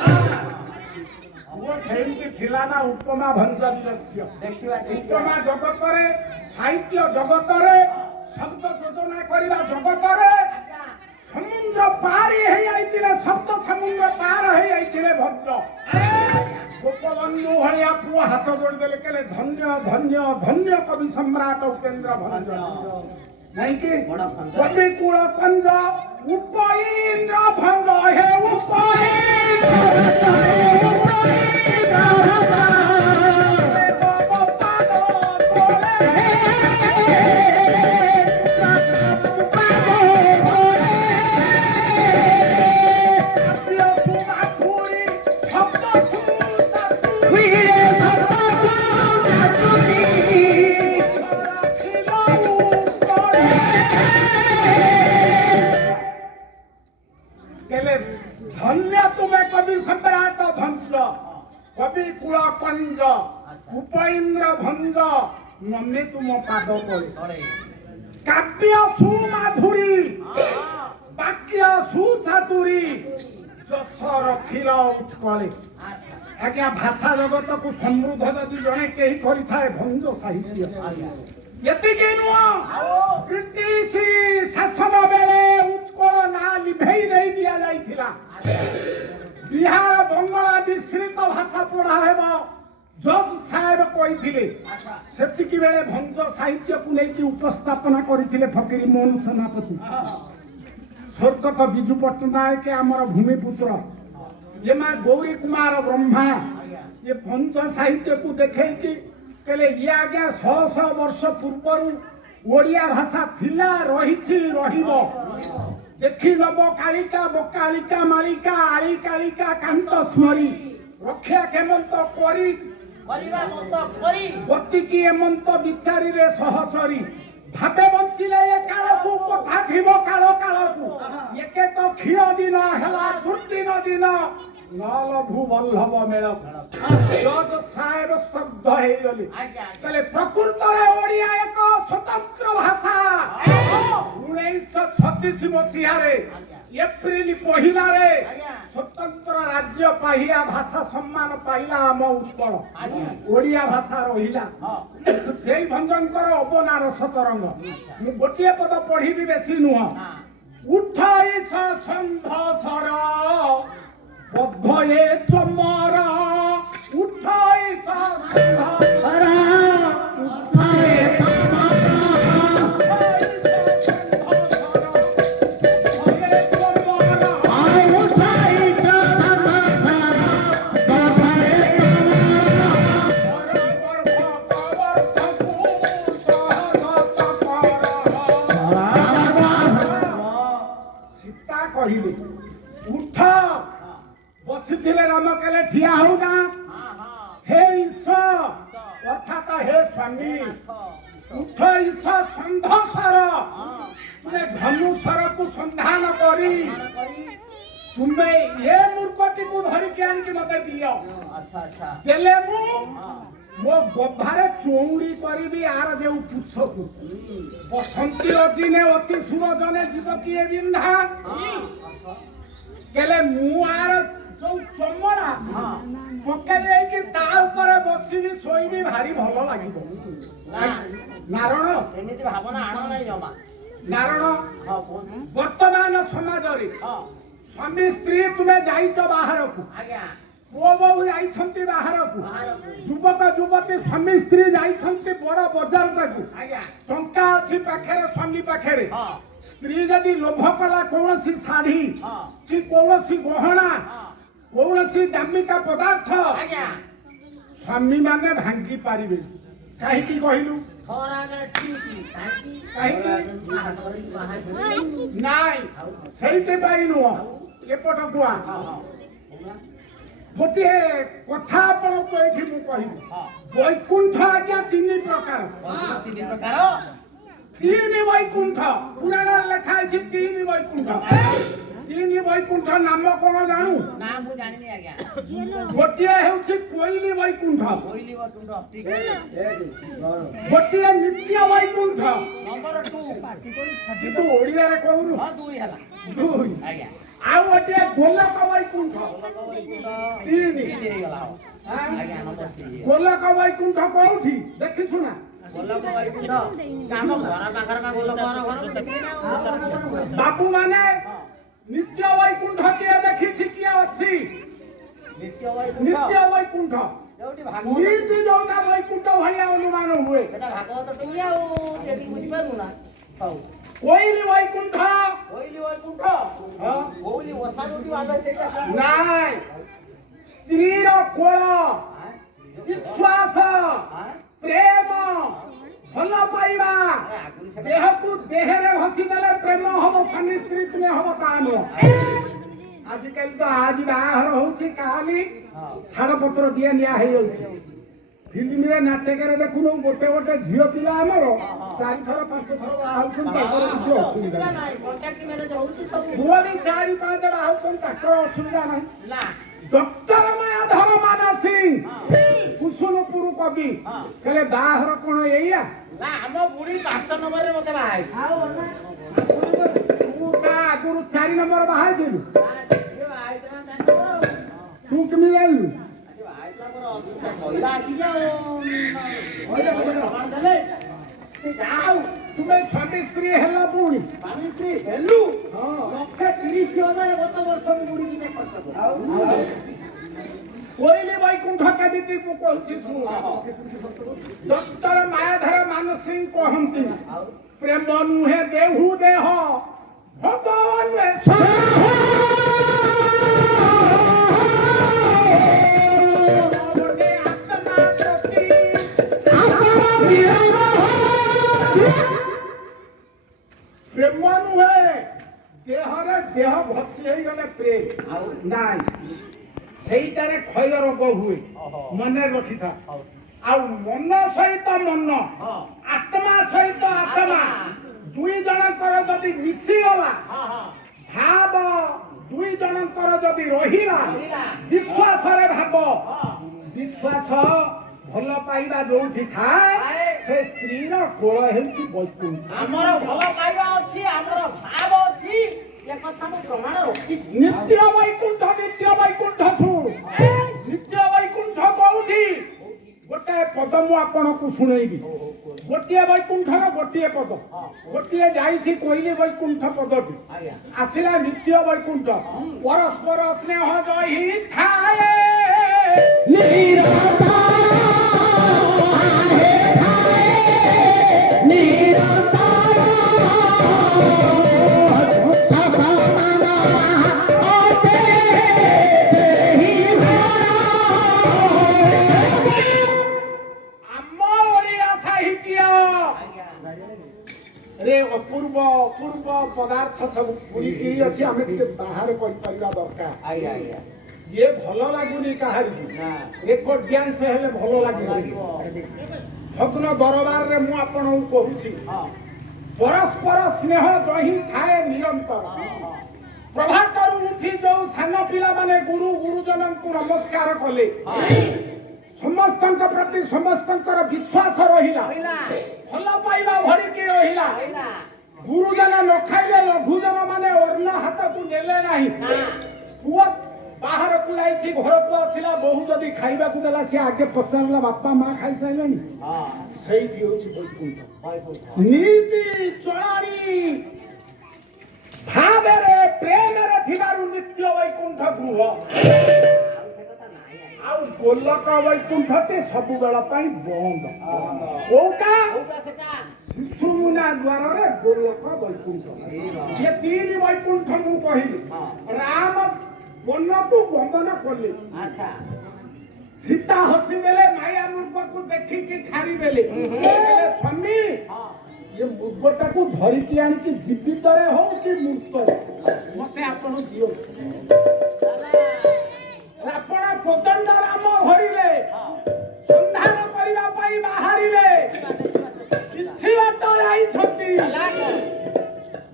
वो सेमती थिला ना उपमा भंजन्यस्य ଦେଖିବା ଉପମା ଜଗତରେ ସାହିତ୍ୟ ଜଗତରେ ଶବ୍ଦ ଯୋଜନା କରିବା ଜଗତରେ ସମୁଦ୍ର ପାରି ହେଇଯାଇଥିଲେ ସପ୍ତ ସମୁଦ୍ର ପାର ହେଇଯାଇଥିଲେ ଭଦ୍ର ଗୋପବନ୍ଧୁ ଭଳିଆ ପୁଅ ହାତ ଯୋଡ଼ିଦେଲେ କହିଲେ ଧନ୍ୟ ଧନ୍ୟ ଧନ୍ୟ କବି ସମ୍ରାଟ ଉପେନ୍ଦ୍ର ଭଞ୍ଜ ନାଇଁକି କବି କୂଳ କଞ୍ଜ ଉପେନ୍ଦ୍ର ଭଞ୍ଜ ହେ ଧନ୍ୟ ତୁମେ କବି ସମ୍ରାଟ ଭଞ୍ଜ କବି କୂଳ କଞ୍ଜ ଉପେନ୍ଦ୍ର ଭଞ୍ଜ ନମେ ତୁମ ପାଦ ତଳେ କାବ୍ୟ ସୁମାଧୁରୀ ବାକ୍ୟ ସୁଚାତୁରୀ ଯଶ ରଖିଲ ଉତ୍କଳେ ଆଜ୍ଞା ଭାଷା ଜଗତକୁ ସମୃଦ୍ଧ ଯଦି ଜଣେ କେହି କରିଥାଏ ଭଞ୍ଜ ସାହିତ୍ୟ ଏତିକି ନୁହଁ ବ୍ରିଟିଶ ଶାସନ ବେଳେ ଉତ୍କଳ ନାଁ ଲିଭେଇ ଦେଇ ଦିଆଯାଇଥିଲା ବିହାର ବଙ୍ଗଳା ମିଶ୍ରିତ ଭାଷା ପଢା ହେବ ଜଜ ସାହେବ କହିଥିଲେ ସେତିକି ବେଳେ ଭଞ୍ଜ ସାହିତ୍ୟକୁ ନେଇକି ଉପସ୍ଥାପନା କରିଥିଲେ ଫକୀର ମୋହନ ସେନାପତି ସ୍ୱର୍ଗତ ବିଜୁ ପଟ୍ଟନାୟକ ଆମର ଭୂମିପୁତ୍ର ଏମା ଗୌରୀ କୁମାର ବ୍ରହ୍ମା ଏ ଭଞ୍ଜ ସାହିତ୍ୟକୁ ଦେଖେଇକି କହିଲେ ଇଏ ଆଜ୍ଞା 100 ବର୍ଷ ପୂର୍ବରୁ ଓଡ଼ିଆ ଭାଷା ଥିଲା ରହିଛି ରହିବ ଦେଖି ନବ କାଳିକା ବକାଳିକା ମାଳିକା ଆଳି କାଳିକା କାନ୍ତ ସ୍ମରି ରକ୍ଷା କେମନ୍ତ କରି ବତିକି ଏମନ୍ତ ବିଚାରିରେ ସହଚରି ଭାବେ ବଞ୍ଚିଲେ ଏ କାଳକୁ କଥା ଥିବ କାଳ କାଳକୁ ଏକେ ତ କ୍ଷୀର ଦିନ ହେଲା ଦୁର୍ଦିନ ଦିନ ନଲଭୁ ବଲ୍ଲଭ ମେଳ ଜଜ ସାହେବ ସ୍ତବ୍ଧ ହେଇଗଲେ କହିଲେ ପ୍ରକୃତରେ ଓଡ଼ିଆ ଏକ ସ୍ୱତନ୍ତ୍ର ଭାଷା 1936 ମସିହାରେ ଏପ୍ରିଲ ପହିଲାରେ ସ୍ୱତନ୍ତ୍ର ରାଜ୍ୟ ପାହିଆ ଭାଷା ସମ୍ମାନ ପାଇଲା ଆମ ଉତ୍କଳ ଓଡ଼ିଆ ଭାଷା ରହିଲା ସେଇ ଭଞ୍ଜଙ୍କର ଅବନାର ସତରଙ୍ଗ ମୁଁ ଗୋଟିଏ ପଦ ପଢିବି ବେଶୀ ନୁହଁ ଉଠେଇଶ ସନ୍ଧସର ବଦ୍ଧ ଏ ଚମର ଉଠେଇଶ ସନ୍ଧସର କହିଲେ ଉଠ ବସିଥିଲେ ରାମ କହିଲେ ଠିଆ ହଉନା ହେ ଈଶ ଅର୍ଥାତ ହେ ସ୍ୱାମୀ ଉଠ ଈଶ ସନ୍ଧସର ତୁମେ ଧନୁସରକୁ ସନ୍ଧାନ କରି ତୁମେ ଏ ମୂର୍ଖଟିକୁ ଧରିକି ଆଣିକି ମତେ ଦିଅ ଦେଲେ ମୁଁ ମୋ ଗଭାରେ ଚଉଡ଼ି କରିବି ଆର ଯେଉଁ ପୁଚ୍ଛକୁ ବସନ୍ତୀ ଅଚିନେ ଅତି ସୁରଜନେ ଯିବ କିଏ ବିନ୍ଧା କେଲେ ମୁଁ ଆର ଯୋଉ ଚମଡ଼ା ପକେଇ ଦେଇକି ତା ଉପରେ ବସିବି ଶୋଇବି ଭାରି ଭଲ ଲାଗିବ ନାରଣ ଏମିତି ଭାବନା ଆଣ ନାହିଁ ଜମା ନାରଣ ବର୍ତ୍ତମାନ ସମାଜରେ ସ୍ୱାମୀ ସ୍ତ୍ରୀ ତୁମେ ଯାଇଛ ବାହାରକୁ ପୁଅ ବୋହୂ ଯାଇଛନ୍ତି ବାହାରକୁ ଯୁବକ ଯୁବତୀ ସ୍ୱାମୀ ସ୍ତ୍ରୀ ଯାଇଛନ୍ତି ବଡ ବଜାରଟାକୁ ଟଙ୍କା ଅଛି ପାଖରେ ସ୍ୱାମୀ ପାଖରେ ସ୍ତ୍ରୀ ଯଦି ଲୋଭ କଲା କୌଣସି ଶାଢୀ କି କୌଣସି ଗହଣା କୌଣସି ଦାମିକା ପଦାର୍ଥ ସ୍ୱାମୀ ମାନେ ଭାଙ୍ଗି ପାରିବେ କାହିଁକି କହିଲୁ ନାଇଁ ସେଇଥିପାଇଁ ନୁହଁ ଏପଟକୁ ଗୋଟିଏ କଥା ଆପଣଙ୍କୁ ଏଇଠି ମୁଁ କହିବି ବୈକୁଣ୍ଠ ଆଜ୍ଞା 3 ପ୍ରକାର ତିନି ବୈକୁଣ୍ଠ ପୁରାଣରେ ଲେଖା ଅଛି 3 ବୈକୁଣ୍ଠ 3 ବୈକୁଣ୍ଠ ନାମ କଣ ଜାଣୁ ନା ମୁଁ ଜାଣିନି ଆଜ୍ଞା ଗୋଟିଏ ହେଉଛି କୋଇଲି ବୈକୁଣ୍ଠ ଗୋଟିଏ ନିତ୍ୟ ବୈକୁଣ୍ଠ ନମ୍ବର 2 କିନ୍ତୁ ଓଡ଼ିଆରେ କହୁନୁ 2 ହେଲା 2 ଆଜ୍ଞା ଆଉ ଗୋଟିଏ ଗୋଲକ ବୈକୁଣ୍ଠ ତିନି ଗୋଲକ ବୈକୁଣ୍ଠ କୋଉଠି ଦେଖିଛୁ ନା? ବାବୁ ମାନେ ନିତ୍ୟ ବୈକୁଣ୍ଠ କିଏ ଦେଖିଛି କିଏ ଅଛି? ନିତ୍ୟ ବୈକୁଣ୍ଠ ନୀତି ଯୋଉଟା ବୈକୁଣ୍ଠ ଭଳିଆ ଅନୁମାନ ହୁଏ। କୋଇଲି ବୈକୁଣ୍ଠ ନାଇଁ ସ୍ତ୍ରୀର କୋଳ ବିଶ୍ୱାସ ପ୍ରେମ ଭଲ ପାଇବା ଦେହକୁ ଦେହରେ ଘଷି ଦେଲେ ପ୍ରେମ ହବ ସ୍ୱାମୀ ସ୍ତ୍ରୀ ତୁମେ ହବ କାମ। ଆଜିକାଲି ତ ଆଜି ବାହାଘର ହଉଛି କାଲି ଛାଡ଼ପତ୍ର ଦିଆ ନିଆ ହେଇଯାଉଛି। ଫିଲ୍ମରେ ନାଟକରେ ଦେଖୁନୁ ଗୋଟେ ଗୋଟେ ଝିଅ ପିଲା ଆମର 4 ଥର 5 ଥର ବାହା ହଉଛନ୍ତି ତାଙ୍କର କିଛି ଅସୁବିଧା ନାହିଁ। ପୁଅ ବି 4 5 ବାହା ହଉଛନ୍ତି ତାଙ୍କର ଅସୁବିଧା ନାହିଁ। ଡକ୍ଟର ମାୟାଧର ମାନସିଂ କୁସୁନପୁର କବି କହିଲେ ବାହାଘର କଣ ଏଇଆ? ଆମ ବୁଢୀ 5 ନମ୍ବରରେ ମତେ ବାହା ତୁ ତା ଆଗରୁ 4 ନମ୍ବର ବାହା ହେଇଥିଲୁ ତୁ କେମିତି ଜାଣିଲୁ? ତୁମେ ସ୍ୱାମୀ ସ୍ତ୍ରୀ ହେଲ ପୁଣି କୋଇଲି ବୈକୁଣ୍ଠ କେମିତି ମୁଁ କହୁଛି ଶୁଣ। ଡକ୍ଟର ମାୟାଧର ମାନସିଂ କହନ୍ତି ପ୍ରେମ ନୁହେଁ ଦେହୁ ଦେହ ଭଗବାନ ପ୍ରେମ ନୁହେଁ ଦେହରେ ଦେହ ଭସି ହେଇଗଲେ ପ୍ରେମ ନାଇଁ ସେଇଟାରେ କ୍ଷୟ ରୋଗ ହୁଏ ମନେ ରଖିଥା। ଆଉ ମନ ସହିତ ମନ ଆତ୍ମା ସହିତ ଆତ୍ମା 2 ଜଣଙ୍କର ଯଦି ମିଶିଗଲା ଭାବ 2 ଜଣଙ୍କର ଯଦି ରହିଲା ବିଶ୍ୱାସରେ ଭାବ ବିଶ୍ୱାସ ଭଲ ପାଇବା ଯୋଉଠି ଥାଏ ସେ ସ୍ତ୍ରୀର କୋଳ ହେଉଛି ବୈକୁଣ୍ଠ। ଆମର ଭଲ ପାଇବା ଅଛି ଆମର ଭାବ ଅଛି ଏ କଥା ମୁଁ ପ୍ରମାଣ ରଖିଛି। ନିତ୍ୟ ବୈକୁଣ୍ଠ ଶୁଣ ନିତ୍ୟ ବୈକୁଣ୍ଠ କୋଉଠି? ଗୋଟାଏ ପଦ ମୁଁ ଆପଣଙ୍କୁ ଶୁଣେଇବି। ଗୋଟିଏ ବୈକୁଣ୍ଠର ଗୋଟିଏ ପଦ ଗୋଟିଏ ଯାଇଛି କୋଇଲି ବୈକୁଣ୍ଠ ପଦଟି ଆସିଲା ନିତ୍ୟ ବୈକୁଣ୍ଠ ପରସ୍ପର ସ୍ନେହ ଜହି ଥାଏ ଅପୂର୍ବ ଅପୂର୍ବ ପଦାର୍ଥ ସବୁ ପୁରିକିରି ଅଛି ଆମେ ଟିକେ ବାହାର କରିପାରିବା ଦରକାର। ଇଏ ଭଲ ଲାଗୁନି କାହାରିକୁ ରେକର୍ଡ ଡ୍ୟାନ୍ସ ହେଲେ ଭଲ ଲାଗିବ। ଭଗ୍ନ ଦରବାରରେ ମୁଁ ଆପଣଙ୍କୁ କହୁଛି ପରସ୍ପର ସ୍ନେହ ଜହି ଥାଏ ନିରନ୍ତର। ପ୍ରଭାତରୁ ଉଠି ଯୋଉ ସାନ ପିଲାମାନେ ଗୁରୁଜନଙ୍କୁ ନମସ୍କାର କଲେ ସମସ୍ତଙ୍କ ପ୍ରତି ସମସ୍ତଙ୍କର ବିଶ୍ୱାସ ରହିଲା ଭଲ ପାଇବା ଭରିକି ରହିଲା। ଗୁରୁଜନ ନ ଖାଇଲେ ଲଘୁଜନ ମାନେ ଅନ୍ନ ହାତକୁ ନେଲେ ନାହିଁ। ପୁଅ ବାହାରକୁ ଯାଇଛି ଘରକୁ ଆସିଲା ବୋହୂ ଯଦି ଖାଇବାକୁ ଦେଲା ସିଏ ଆଗେ ପଚାରିଲା ବାପା ମା ଖାଇସାରିଲେଣି? ସେଇଠି ହଉଛି ବୈକୁଣ୍ଠ। ନୀତି ଚଳଣି ଭାବରେ ପ୍ରେମରେ ଥିବାରୁ ନିତ୍ୟ ବୈକୁଣ୍ଠ ଗୃହ। ଆଉ ଗୋଲକ ବୈକୁଣ୍ଠଟି ସବୁବେଳ ପାଇଁ ବନ୍ଦ। କୋଉଟା? ଶିଶୁମୁନା ଦ୍ୱାରରେ ଗୋଲକ ବୈକୁଣ୍ଠ। ଏ 3 ବୈକୁଣ୍ଠ ମୁଁ କହିଲି। ରାମ ବନକୁ ଗମନ କଲେ ସୀତା ହସିଦେଲେ ମାୟା ମୃଗକୁ ଦେଖିକି ଠାରିଦେଲେ ସ୍ୱାମୀ ଏ ମୃଗଟାକୁ ଧରିକି ଆଣିକି ଜୀବିତରେ ହଉ କି ମୃତରେ ମତେ ଆପଣ ଦିଅନ୍ତୁ। ଆପଣ କୋଦଣ୍ଡ ରାମ ଧରିଲେ ସନ୍ଧାନ କରିବା ପାଇଁ ବାହାରିଲେ କିଛି ବାଟ ଯାଇଛନ୍ତି।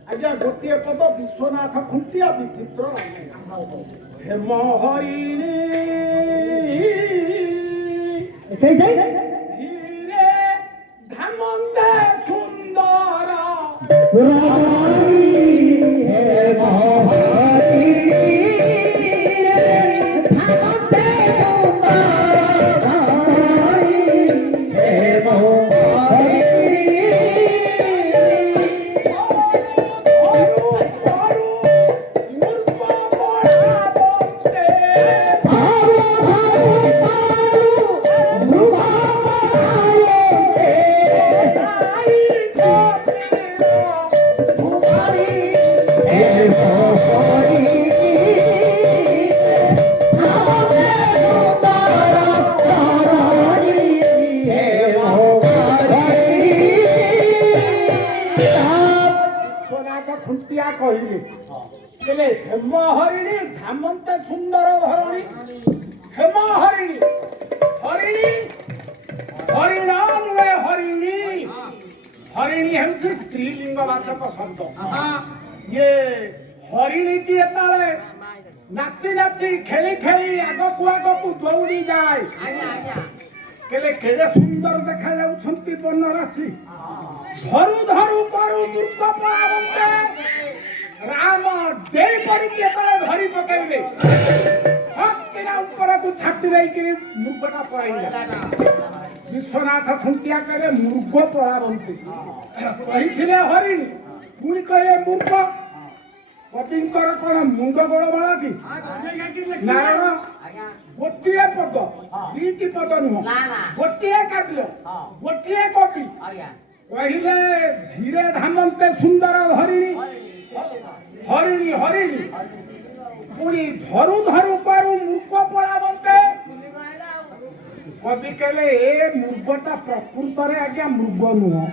ଆଜ୍ଞା ଗୋଟିଏ ପଦ ବିଶ୍ୱନାଥ ଖୁଣ୍ଟିଆ ବିଚିତ୍ର ହେମ ହରିଣୀ ଧୀରେ ଧାମନ୍ତେ ସୁନ୍ଦର ହେମ ହରିଣୀ ଖୁଣ୍ଟିଆ କହିଲେ କହିଲେ ହେମ ହରିଣୀ ଧାମନ୍ତେ ସୁନ୍ଦର ଧରଣୀ ହେମ ହରିଣୀ ହରିଣୀ ହରିଣ ନୁହେଁ ହରିଣୀ ହରିଣୀ ହେଉଛି ସ୍ତ୍ରୀଲିଙ୍ଗ ବାଚକ ଶବ୍ଦ ଇଏ ହରିଣୀଟି ଯେତେବେଳେ ନାଚି ନାଚି ଖେଳି ଖେଳି ଆଗକୁ ଦୌଡ଼ି ଯାଏ କେଲେ କେଡ଼େ ସୁନ୍ଦର ଦେଖାଯାଉଛନ୍ତି ବନରାଶି ଧରୁ ଧରୁ କରୁ ମୂର୍ଖ ପଳାବନ୍ତେ ରାମ ଦେଇ କରିକି ଯେତେବେଳେ ଧରି ପକେଇଲେ ହକିନା ଉପରକୁ ଛାଟି ଦେଇକିରି ମୃଗଟା ପଳାଇଲା ବିଶ୍ୱନାଥ ଖୁଣ୍ଟିଆ କହିଲେ ମୃଗ ପଳାବନ୍ତି କହିଥିଲେ ହରିଣୀ ପୁଣି କହିଲେ ମୂର୍ଖ କବିଙ୍କର କଣ ମୁଣ୍ଡ ଗୋଳ ବଳ କି ନାରାୟଣ ଗୋଟିଏ ପଦ ଦୁଇଟି ପଦ ନୁହଁ ଗୋଟିଏ କାବ୍ୟ ଗୋଟିଏ କବି କହିଲେ ଧୀରେ ଧାମନ୍ତେ ସୁନ୍ଦର ହରିଣୀ ହରିଣୀ ହରିଣୀ ପୁଣି ଧରୁ ଧରୁ କରୁ ମୃଗ ପଳାବନ୍ତେ କବି କହିଲେ ଏ ମୃଗଟା ପ୍ରକୃତରେ ଆଜ୍ଞା ମୃଗ ନୁହଁ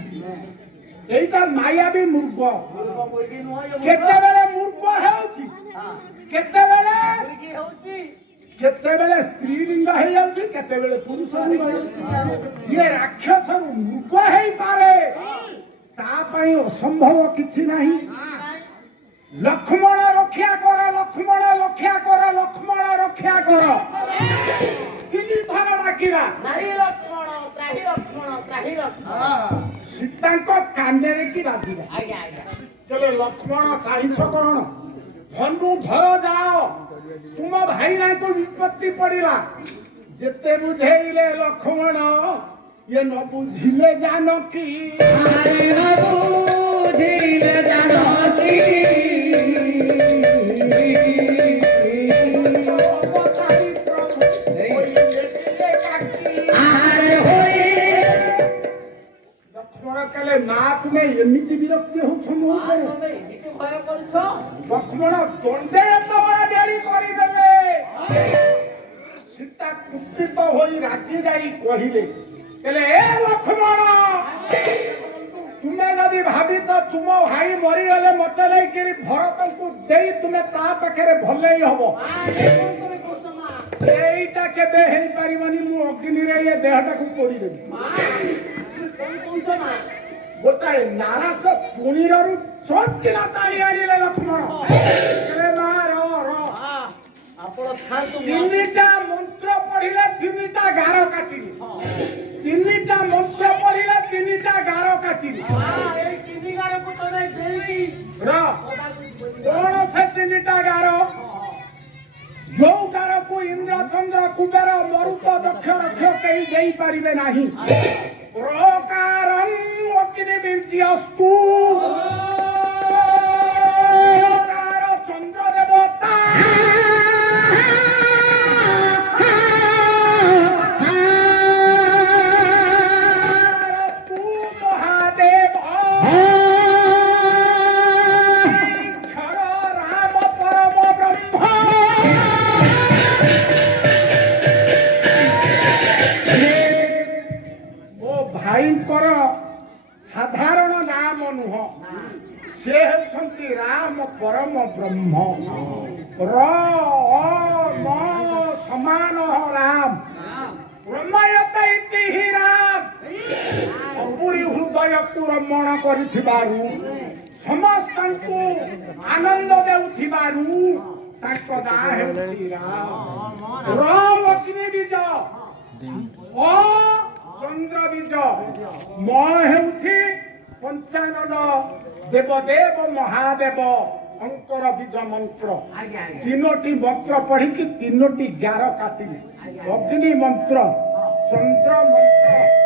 এইটা মায়াবী মূর্খ কেତେବେଳେ মূর্খ ହେଉଛି କେତେବେଳେ କେତେବେଳେ ସ୍ତ୍ରୀଲିଙ୍ଗ ହେଇଯାଉଛି କେତେବେଳେ ପୁରୁଷ ଯିଏ ରାକ୍ଷସରୁ ମୃଗ ହେଇପାରେ ତା ପାଇଁ ଅସମ୍ଭବ କିଛି ନାହିଁ ଲକ୍ଷ୍ମଣ ରକ୍ଷା କର ଲକ୍ଷ୍ମଣ ରକ୍ଷା କର ଲକ୍ଷ୍ମଣ ରକ୍ଷା କର ତିନି ଥର ଡାକିଲା ସୀତାଙ୍କ କାଣ୍ଡରେ କି ବାଜିଲା କହିଲେ ଲକ୍ଷ୍ମଣ ଚାହିଁଛ କଣ ଧନୁ ଧର ଯାଅ ତୁମ ଭାଇନାଙ୍କୁ ବିପତ୍ତି ପଡିଲା ଯେତେ ବୁଝେଇଲେ ଲକ୍ଷ୍ମଣ ଇଏ ନ ବୁଝିଲେ ଜାନକୀ कहले ना तुम्हें एमती विरक्ति लक्ष्मण दंडे डेरी करदे सीता कुपित हो राति जाई कहले कहले ए लक्ष्मण तुम्हें जदि भाविच तुम भाई मरीगले मत नहीं भरत को दे तुम्हें ता पाखे भले हम এইটা কেবে হেই পারিবানি মু অগ্নিরে এ দেহটাকে পড়িদেবি গোটাଏ ନାରାଜ ପୁଣିରରୁ ଚଟିଲା ତାଳି ଆଣିଲେ ଲକ୍ଷ୍ମଣ କହିଲେ ମା ଆପଣ ଥାନ୍ତୁ ତିନିଟା ମନ୍ତ୍ର ପଢିଲେ ତିନିଟା ଗାର କାଟିଲି ତିନିଟା ମନ୍ତ୍ର ପଢିଲେ ତିନିଟା ଗାର କାଟିଲି ଏଇ ତିନି ଗାରକୁ ତମେ ଦେଇକି କଣ ସେ ତିନିଟା ଗାର ଯୋଉ ଗାରକୁ ଇନ୍ଦ୍ର ଚନ୍ଦ୍ର କୁବେର ମରୁତ ଦକ୍ଷ ରକ୍ଷ କେହି ଦେଇପାରିବେ ନାହିଁ Rokaran wakini birjiastu Rokaro Chandra Devata Rastu Mahadeva Khara Rama Parama Brahma ଭାଇଙ୍କର ସାଧାରଣ ନାମ ନୁହଁ ସେ ହେଉଛନ୍ତି ରାମ ପରମ ବ୍ରହ୍ମ ସମାନ ରାମ ବ୍ରହ୍ମୟତ ଇତି ହି ରାମ ଅପୁରି ହୃଦୟକୁ ରମଣ କରିଥିବାରୁ ସମସ୍ତଙ୍କୁ ଆନନ୍ଦ ଦେଉଥିବାରୁ ତାଙ୍କ ନାଁ ହେଉଛି ରାମ ଅଗ୍ନି ବୀଜ ଚନ୍ଦ୍ର ବୀଜ ମ ହେଉଛି ପଞ୍ଚାନନ ଦେବଦେବ ମହାଦେବ ଅଙ୍କର ବୀଜ ମନ୍ତ୍ର ତିନୋଟି ମନ୍ତ୍ର ପଢିକି ତିନୋଟି ଗାର କାଟିଲେ ଅଗ୍ନି ମନ୍ତ୍ର ଚନ୍ଦ୍ର ମନ୍ତ୍ର